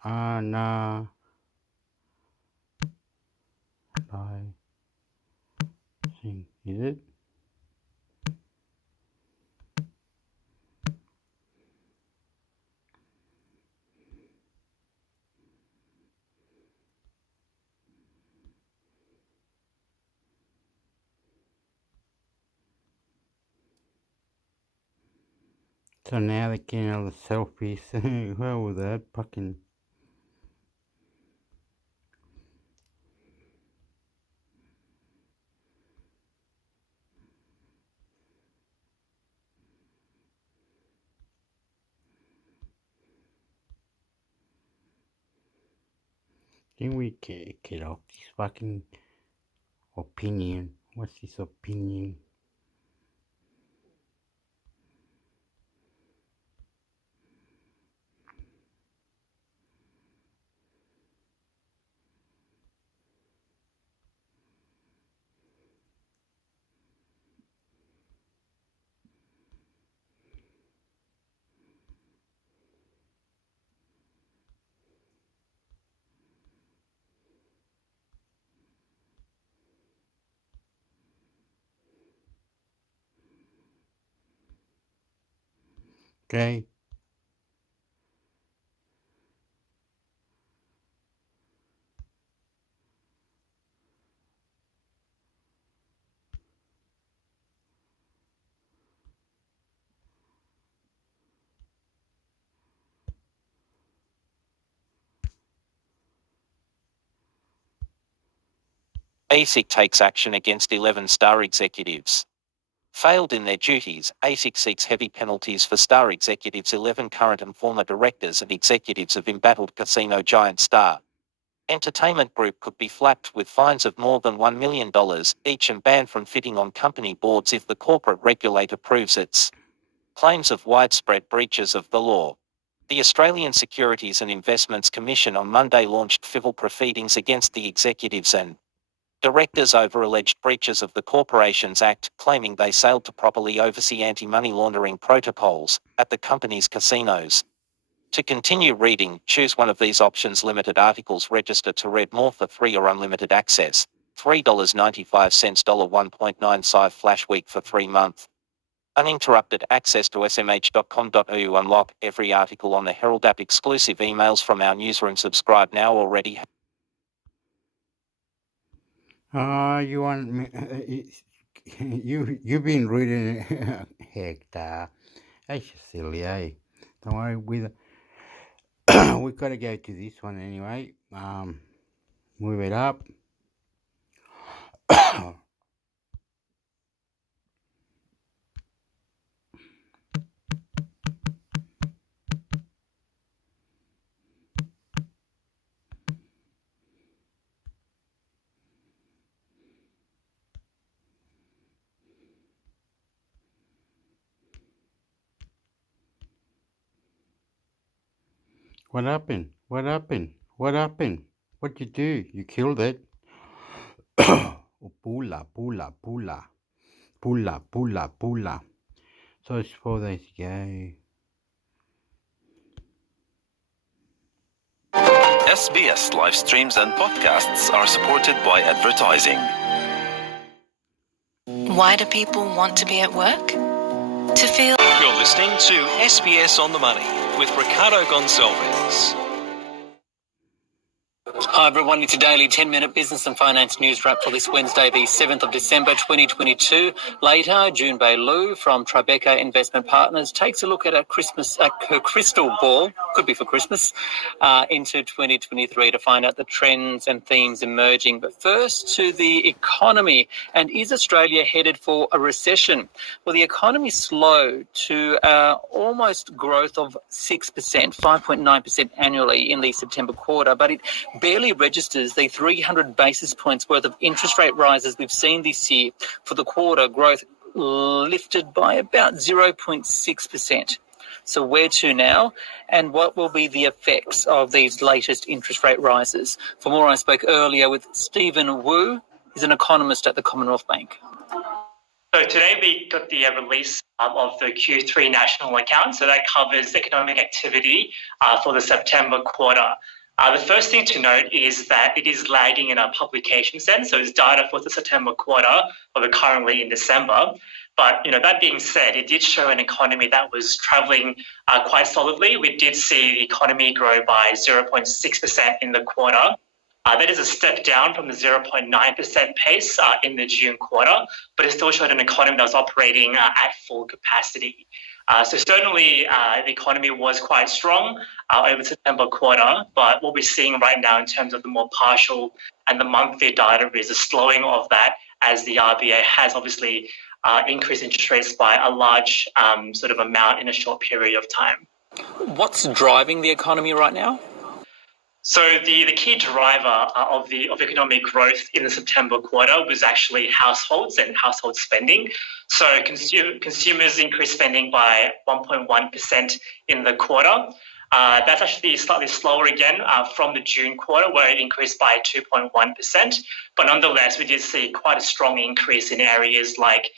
Analyzing, is it? So now they're getting all the selfies. Where was that fucking? Can we get off this fucking opinion? What's this opinion? Okay. ASIC takes action against 11 Star executives. Failed in their duties, ASIC seeks heavy penalties for Star executives. 11 current and former directors and executives of embattled casino giant Star Entertainment Group could be slapped with fines of more than $1 million each and banned from fitting on company boards if the corporate regulator proves its claims of widespread breaches of the law. The Australian Securities and Investments Commission on Monday launched civil proceedings against the executives and directors over alleged breaches of the Corporations Act, claiming they failed to properly oversee anti-money laundering protocols at the company's casinos. To continue reading, choose one of these options. Limited articles. Register to read more for free or unlimited access. $3.95 $1.95 Flash Week for 3 months. Uninterrupted access to smh.com.au. Unlock every article on the Herald app. Exclusive emails from our newsroom. Subscribe now already. You want me? You've been reading hector. That's just silly, eh? Don't worry. We gotta go to this one anyway. Move it up. What happened? What happened? What happened? What'd you do? You killed it. Pula, pula, pula. Pula, pula, pula. So it's 4 days ago. SBS live streams and podcasts are supported by advertising. Why do people want to be at work? To feel... You're listening to SBS On The Money with Ricardo Gonçalves. Hi everyone, it's a daily 10-minute business and finance news wrap for this Wednesday, the 7th of December 2022. Later, June Bei Lu from Tribeca Investment Partners takes a look at her crystal ball, could be for Christmas, into 2023 to find out the trends and themes emerging. But first to the economy, and is Australia headed for a recession? Well, the economy slowed to almost growth of 6%, 5.9% annually in the September quarter, but it barely registers the 300 basis points worth of interest rate rises we've seen this year. For the quarter, growth lifted by about 0.6%. So where to now, and what will be the effects of these latest interest rate rises? For more, I spoke earlier with Stephen Wu, who's an economist at the Commonwealth Bank. So today we got the release of the Q3 national account. So that covers economic activity for the September quarter. The first thing to note is that it is lagging in a publication sense. So it's data for the September quarter, but we're currently in December. But that being said, it did show an economy that was travelling quite solidly. We did see the economy grow by 0.6% in the quarter. That is a step down from the 0.9% pace in the June quarter, but it still showed an economy that was operating at full capacity. So certainly the economy was quite strong over the September quarter, but what we're seeing right now in terms of the more partial and the monthly data is a slowing of that, as the RBA has obviously increased interest rates by a large sort of amount in a short period of time. What's driving the economy right now? So the key driver of economic growth in the September quarter was actually households and household spending. So consumers increased spending by 1.1% in the quarter. That's actually slightly slower again from the June quarter, where it increased by 2.1%. But nonetheless, we did see quite a strong increase in areas like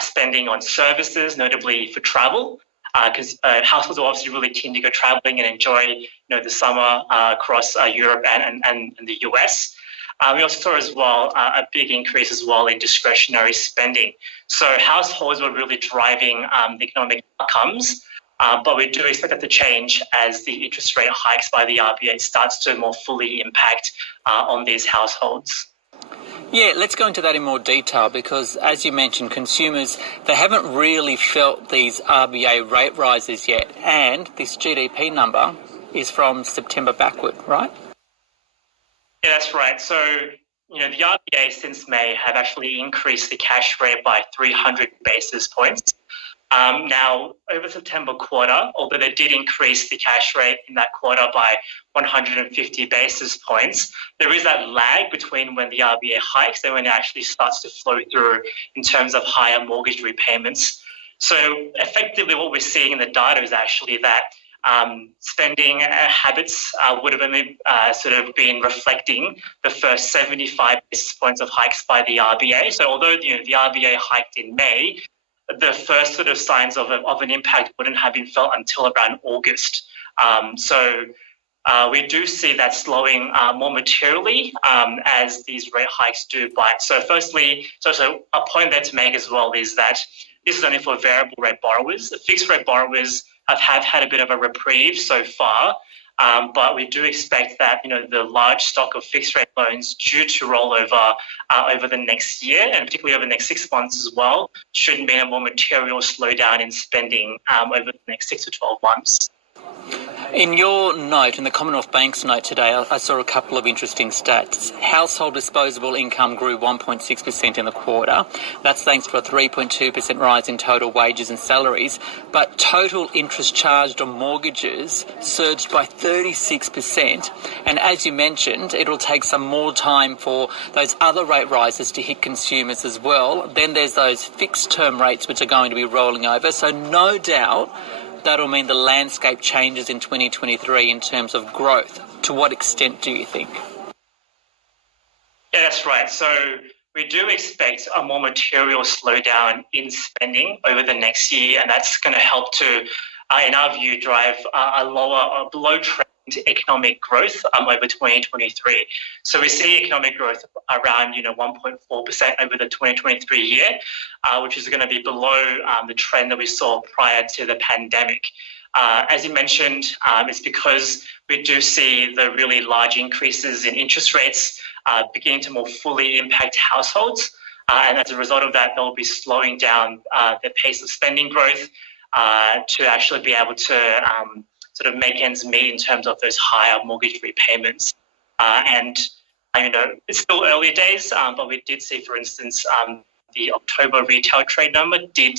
spending on services, notably for travel. Because households are obviously really keen to go traveling and enjoy, the summer across Europe and the US. We also saw as well a big increase as well in discretionary spending. So households were really driving the economic outcomes. But we do expect that to change as the interest rate hikes by the RBA starts to more fully impact on these households. Yeah, let's go into that in more detail because, as you mentioned, consumers, they haven't really felt these RBA rate rises yet, and this GDP number is from September backward, right? Yeah, that's right. So, the RBA since May have actually increased the cash rate by 300 basis points. Now, over September quarter, although they did increase the cash rate in that quarter by 150 basis points, there is that lag between when the RBA hikes and when it actually starts to flow through in terms of higher mortgage repayments. So effectively what we're seeing in the data is actually that spending habits would have only sort of been reflecting the first 75 basis points of hikes by the RBA. So although the RBA hiked in May, the first sort of signs of an impact wouldn't have been felt until around August. So we do see that slowing more materially as these rate hikes do bite. So firstly, so a point there to make as well is that this is only for variable rate borrowers. The fixed rate borrowers have had a bit of a reprieve so far, but we do expect that the large stock of fixed rate loans due to roll over the next year, and particularly over the next 6 months as well, should mean a more material slowdown in spending over the next 6 to 12 months. In your note, in the Commonwealth Bank's note today, I saw a couple of interesting stats. Household disposable income grew 1.6% in the quarter. That's thanks to a 3.2% rise in total wages and salaries. But total interest charged on mortgages surged by 36%. And as you mentioned, it'll take some more time for those other rate rises to hit consumers as well. Then there's those fixed term rates which are going to be rolling over. So no doubt that'll mean the landscape changes in 2023 in terms of growth. To what extent do you think? Yeah, that's right. So we do expect a more material slowdown in spending over the next year, and that's going to help to, in our view, drive a lower or below trend economic growth over 2023. So we see economic growth around 1.4% over the 2023 year, which is going to be below the trend that we saw prior to the pandemic. As you mentioned, it's because we do see the really large increases in interest rates beginning to more fully impact households. And as a result of that, they'll be slowing down the pace of spending growth to actually be able to sort of make ends meet in terms of those higher mortgage repayments. And it's still early days, but we did see, for instance, the October retail trade number did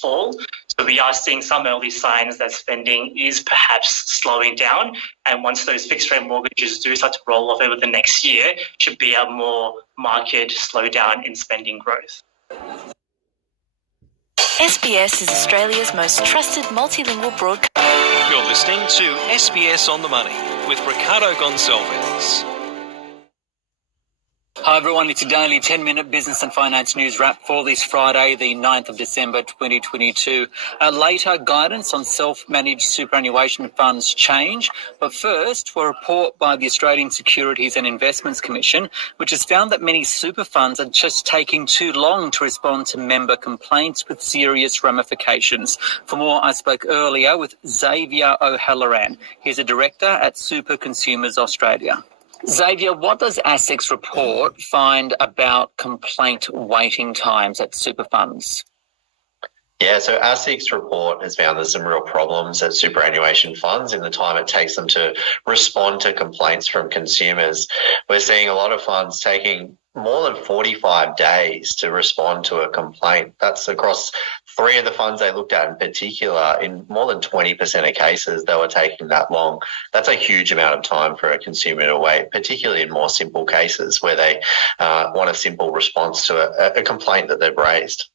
fall. So we are seeing some early signs that spending is perhaps slowing down. And once those fixed rate mortgages do start to roll off over the next year, should be a more marked slowdown in spending growth. SBS is Australia's most trusted multilingual broadcast. You're listening to SBS On The Money with Ricardo Gonçalves. Hi everyone, it's a daily 10-minute business and finance news wrap for this Friday, the 9th of December 2022. Later, guidance on self-managed superannuation funds change. But first, a report by the Australian Securities and Investments Commission, which has found that many super funds are just taking too long to respond to member complaints with serious ramifications. For more, I spoke earlier with Xavier O'Halloran. He's a director at Super Consumers Australia. Xavier, what does ASIC's report find about complaint waiting times at super funds? Yeah, so ASIC's report has found there's some real problems at superannuation funds in the time it takes them to respond to complaints from consumers. We're seeing a lot of funds taking more than 45 days to respond to a complaint. That's across 3 of the funds they looked at in particular. In more than 20% of cases, they were taking that long. That's a huge amount of time for a consumer to wait, particularly in more simple cases where they want a simple response to a complaint that they've raised.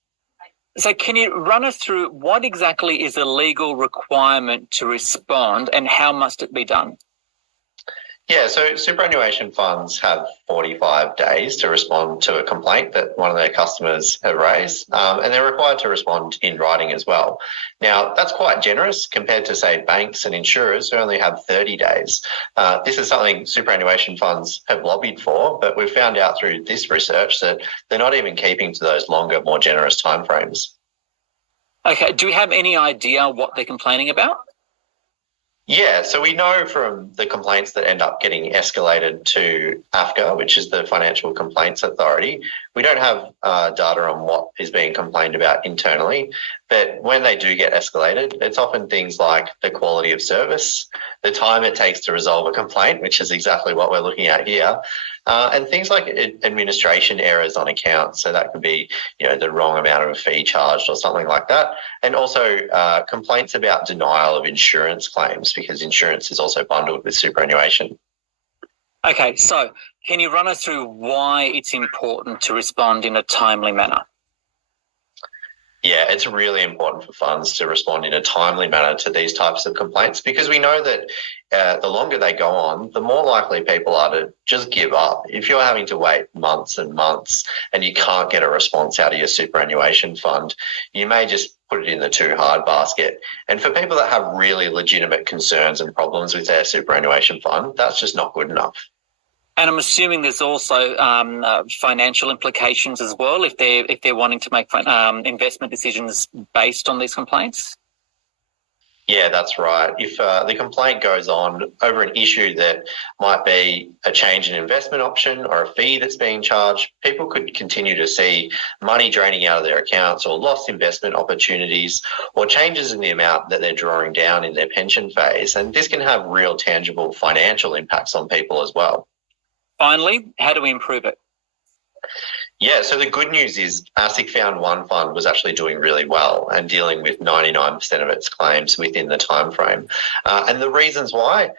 So can you run us through what exactly is a legal requirement to respond and how must it be done? Yeah, so superannuation funds have 45 days to respond to a complaint that one of their customers have raised, and they're required to respond in writing as well. Now, that's quite generous compared to, say, banks and insurers who only have 30 days. This is something superannuation funds have lobbied for, but we've found out through this research that they're not even keeping to those longer, more generous timeframes. Okay, do we have any idea what they're complaining about? Yeah, so we know from the complaints that end up getting escalated to AFCA, which is the Financial Complaints Authority. We don't have data on what is being complained about internally, but when they do get escalated, it's often things like the quality of service, the time it takes to resolve a complaint, which is exactly what we're looking at here, and things like administration errors on accounts. So that could be, the wrong amount of a fee charged or something like that. And also complaints about denial of insurance claims, because insurance is also bundled with superannuation. Okay, so can you run us through why it's important to respond in a timely manner? Yeah, it's really important for funds to respond in a timely manner to these types of complaints, because we know that the longer they go on, the more likely people are to just give up. If you're having to wait months and months and you can't get a response out of your superannuation fund, you may just put it in the too hard basket. And for people that have really legitimate concerns and problems with their superannuation fund, that's just not good enough. And I'm assuming there's also financial implications as well if they're wanting to make investment decisions based on these complaints. Yeah, that's right. If the complaint goes on over an issue that might be a change in investment option or a fee that's being charged, people could continue to see money draining out of their accounts, or lost investment opportunities, or changes in the amount that they're drawing down in their pension phase. And this can have real tangible financial impacts on people as well. Finally, how do we improve it? Yeah, so the good news is ASIC found one fund was actually doing really well and dealing with 99% of its claims within the time frame. And the reasons why,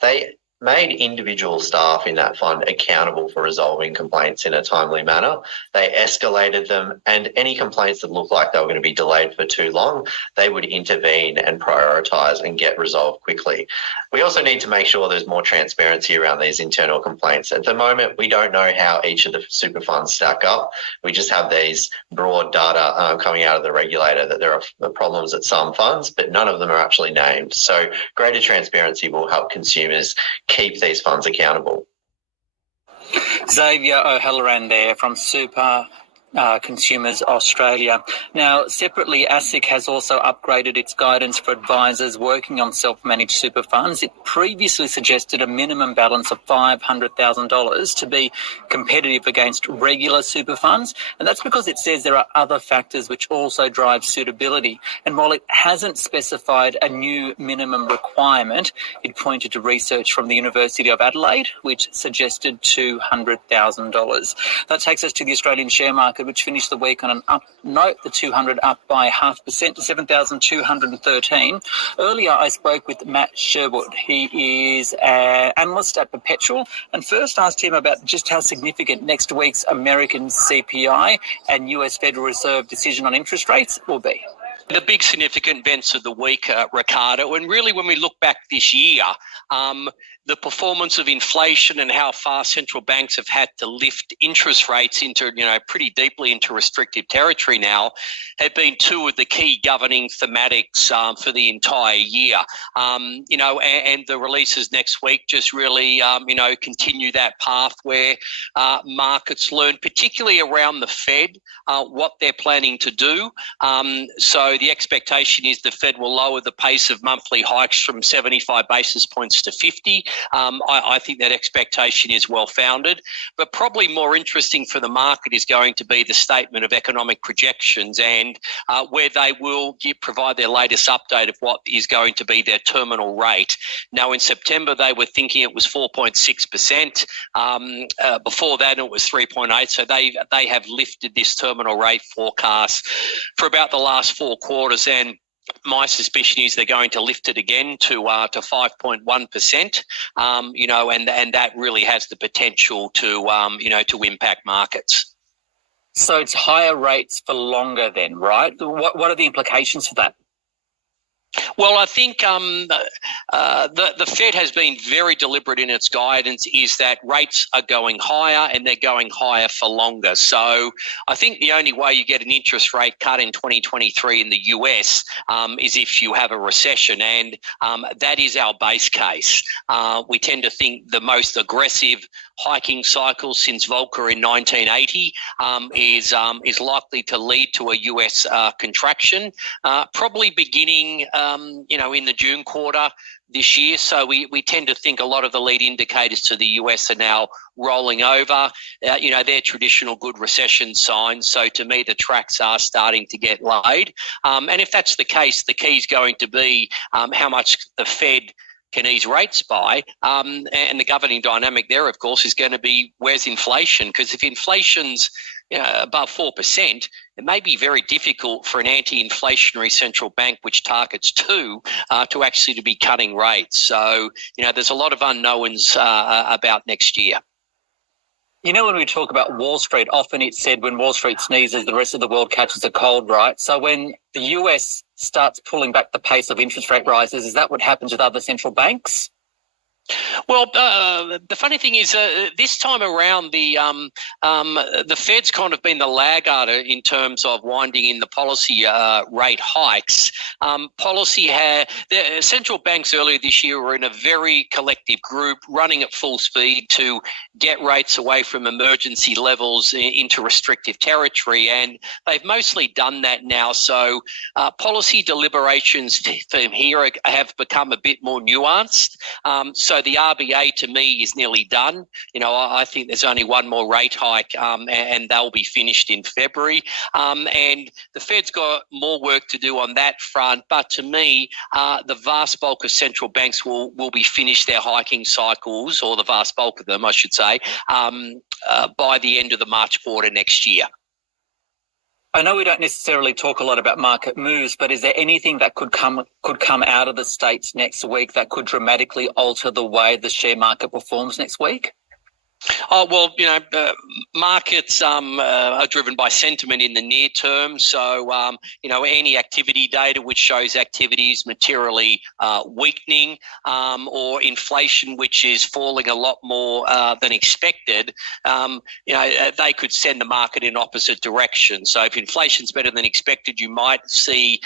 they made individual staff in that fund accountable for resolving complaints in a timely manner. They escalated them, and any complaints that looked like they were going to be delayed for too long, they would intervene and prioritise and get resolved quickly. We also need to make sure there's more transparency around these internal complaints. At the moment, we don't know how each of the super funds stack up. We just have these broad data coming out of the regulator that there are problems at some funds, but none of them are actually named. So greater transparency will help consumers keep these funds accountable. Xavier O'Halloran there from Super Consumers Australia. Now, separately, ASIC has also upgraded its guidance for advisors working on self-managed super funds. It previously suggested a minimum balance of $500,000 to be competitive against regular super funds, and that's because it says there are other factors which also drive suitability. And while it hasn't specified a new minimum requirement, it pointed to research from the University of Adelaide, which suggested $200,000. That takes us to the Australian share market, which finished the week on an up note, the 200 up by 0.5% to 7,213. Earlier, I spoke with Matt Sherwood. He is an analyst at Perpetual, and first asked him about just how significant next week's American CPI and US Federal Reserve decision on interest rates will be. The big significant events of the week, Ricardo, and really when we look back this year, the performance of inflation and how far central banks have had to lift interest rates into, pretty deeply into restrictive territory now, have been two of the key governing thematics for the entire year. And the releases next week just really, continue that path where markets learn, particularly around the Fed, what they're planning to do. So the expectation is the Fed will lower the pace of monthly hikes from 75 basis points to 50. I think that expectation is well founded, but probably more interesting for the market is going to be the statement of economic projections and where they will provide their latest update of what is going to be their terminal rate. Now, in September, they were thinking it was 4.6%. Before that, it was 3.8%. So they have lifted this terminal rate forecast for about the last 4 quarters, and my suspicion is they're going to lift it again to 5.1%, and that really has the potential to impact markets. So it's higher rates for longer then, right? What are the implications for that? Well, I think the Fed has been very deliberate in its guidance, is that rates are going higher and they're going higher for longer. So I think the only way you get an interest rate cut in 2023 in the US is if you have a recession, and that is our base case. We tend to think the most aggressive hiking cycle since Volcker in 1980 is likely to lead to a US contraction, probably beginning in the June quarter this year. So we tend to think a lot of the lead indicators to the US are now rolling over. They're traditional good recession signs. So to me, the tracks are starting to get laid. And if that's the case, the key is going to be how much the Fed can ease rates by. And the governing dynamic there, of course, is going to be where's inflation? Because if inflation's above 4%, it may be very difficult for an anti-inflationary central bank, which targets 2, to actually be cutting rates. So, there's a lot of unknowns about next year. When we talk about Wall Street, often it's said when Wall Street sneezes, the rest of the world catches a cold, right? So when the US starts pulling back the pace of interest rate rises, is that what happens with other central banks? Well, the funny thing is, this time around, the Fed's kind of been the laggard in terms of winding in the policy rate hikes. The central banks earlier this year were in a very collective group running at full speed to get rates away from emergency levels into restrictive territory, and they've mostly done that now. So policy deliberations from here have become a bit more nuanced. So the RBA, to me, is nearly done. I think there's only one more rate hike, and they'll be finished in February. And the Fed's got more work to do on that front. But to me, the vast bulk of central banks will be finished their hiking cycles, or the vast bulk of them, I should say, by the end of the March quarter next year. I know we don't necessarily talk a lot about market moves, but is there anything that could come out of the States next week that could dramatically alter the way the share market performs next week? Oh, well, markets are driven by sentiment in the near term. So, any activity data which shows activity is materially weakening, or inflation which is falling a lot more than expected, they could send the market in opposite direction. So if inflation's better than expected, you might see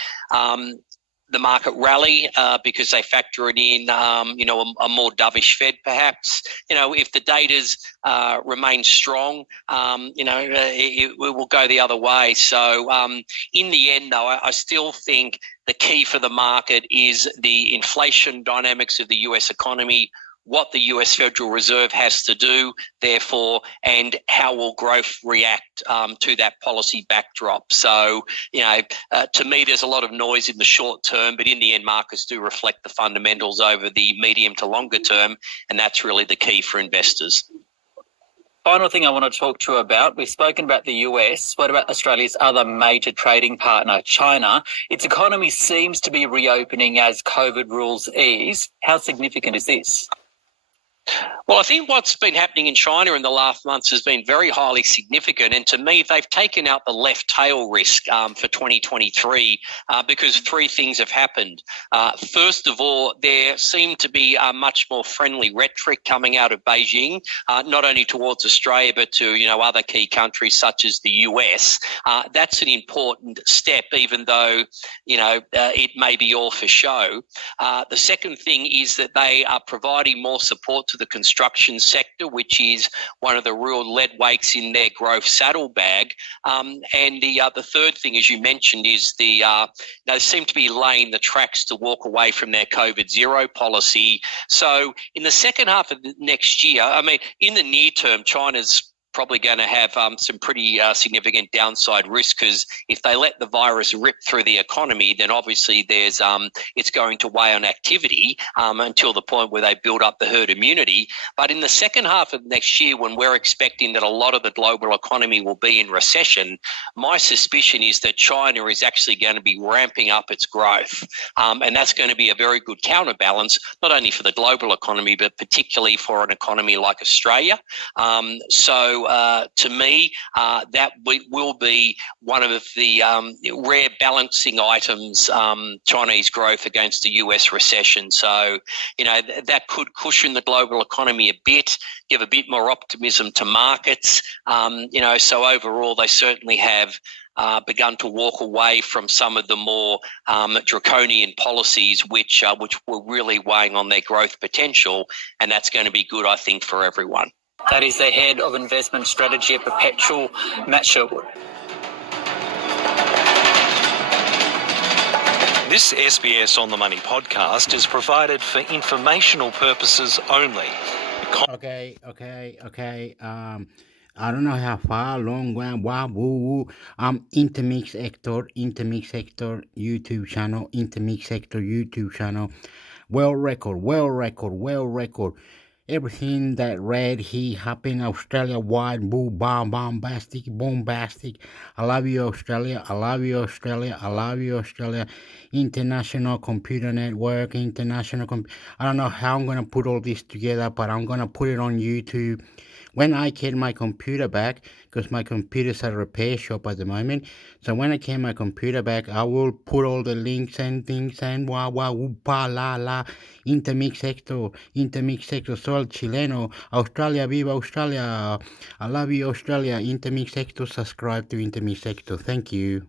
the market rally because they factor it in, a more dovish Fed perhaps. If the data's remain strong, it will go the other way. So in the end, though, I still think the key for the market is the inflation dynamics of the US economy, what the US Federal Reserve has to do, therefore, and how will growth react to that policy backdrop. So, to me, there's a lot of noise in the short term, but in the end, markets do reflect the fundamentals over the medium to longer term, and that's really the key for investors. Final thing I want to talk to you about, we've spoken about the US. What about Australia's other major trading partner, China? Its economy seems to be reopening as COVID rules ease. How significant is this? Well, I think what's been happening in China in the last months has been very highly significant. And to me, they've taken out the left tail risk for 2023 because 3 things have happened. First of all, there seemed to be a much more friendly rhetoric coming out of Beijing, not only towards Australia, but to, other key countries such as the US. That's an important step, even though, it may be all for show. The second thing is that they are providing more support to the construction sector, which is one of the real lead weights in their growth saddlebag. And the third thing, as you mentioned, is they seem to be laying the tracks to walk away from their COVID zero policy. So in the second half of the next year, in the near term, China's probably going to have some pretty significant downside risk, because if they let the virus rip through the economy, then obviously there's it's going to weigh on activity until the point where they build up the herd immunity. But in the second half of next year, when we're expecting that a lot of the global economy will be in recession, my suspicion is that China is actually going to be ramping up its growth. And that's going to be a very good counterbalance, not only for the global economy, but particularly for an economy like Australia. So So to me, that will be one of the rare balancing items, Chinese growth against the US recession. So, that could cushion the global economy a bit, give a bit more optimism to markets. So overall, they certainly have begun to walk away from some of the more draconian policies which were really weighing on their growth potential, and that's going to be good, I think, for everyone. That is the head of investment strategy at Perpetual, Matt Sherwood. This SBS On The Money podcast is provided for informational purposes only. Okay. I don't know how far, long, wow, woo. Intermix Hector, YouTube channel, Intermix Hector, YouTube channel. World record. Everything that read he happened Australia-wide, bombastic. I love you, Australia. International Computer Network, I don't know how I'm going to put all this together, but I'm going to put it on YouTube. When I get my computer back, because my computer's at a repair shop at the moment, so when I get my computer back, I will put all the links and things and la, Intermix Hector, soy chileno, Australia, viva Australia, I love you, Australia, Intermix Hector, subscribe to Intermix Hector, thank you.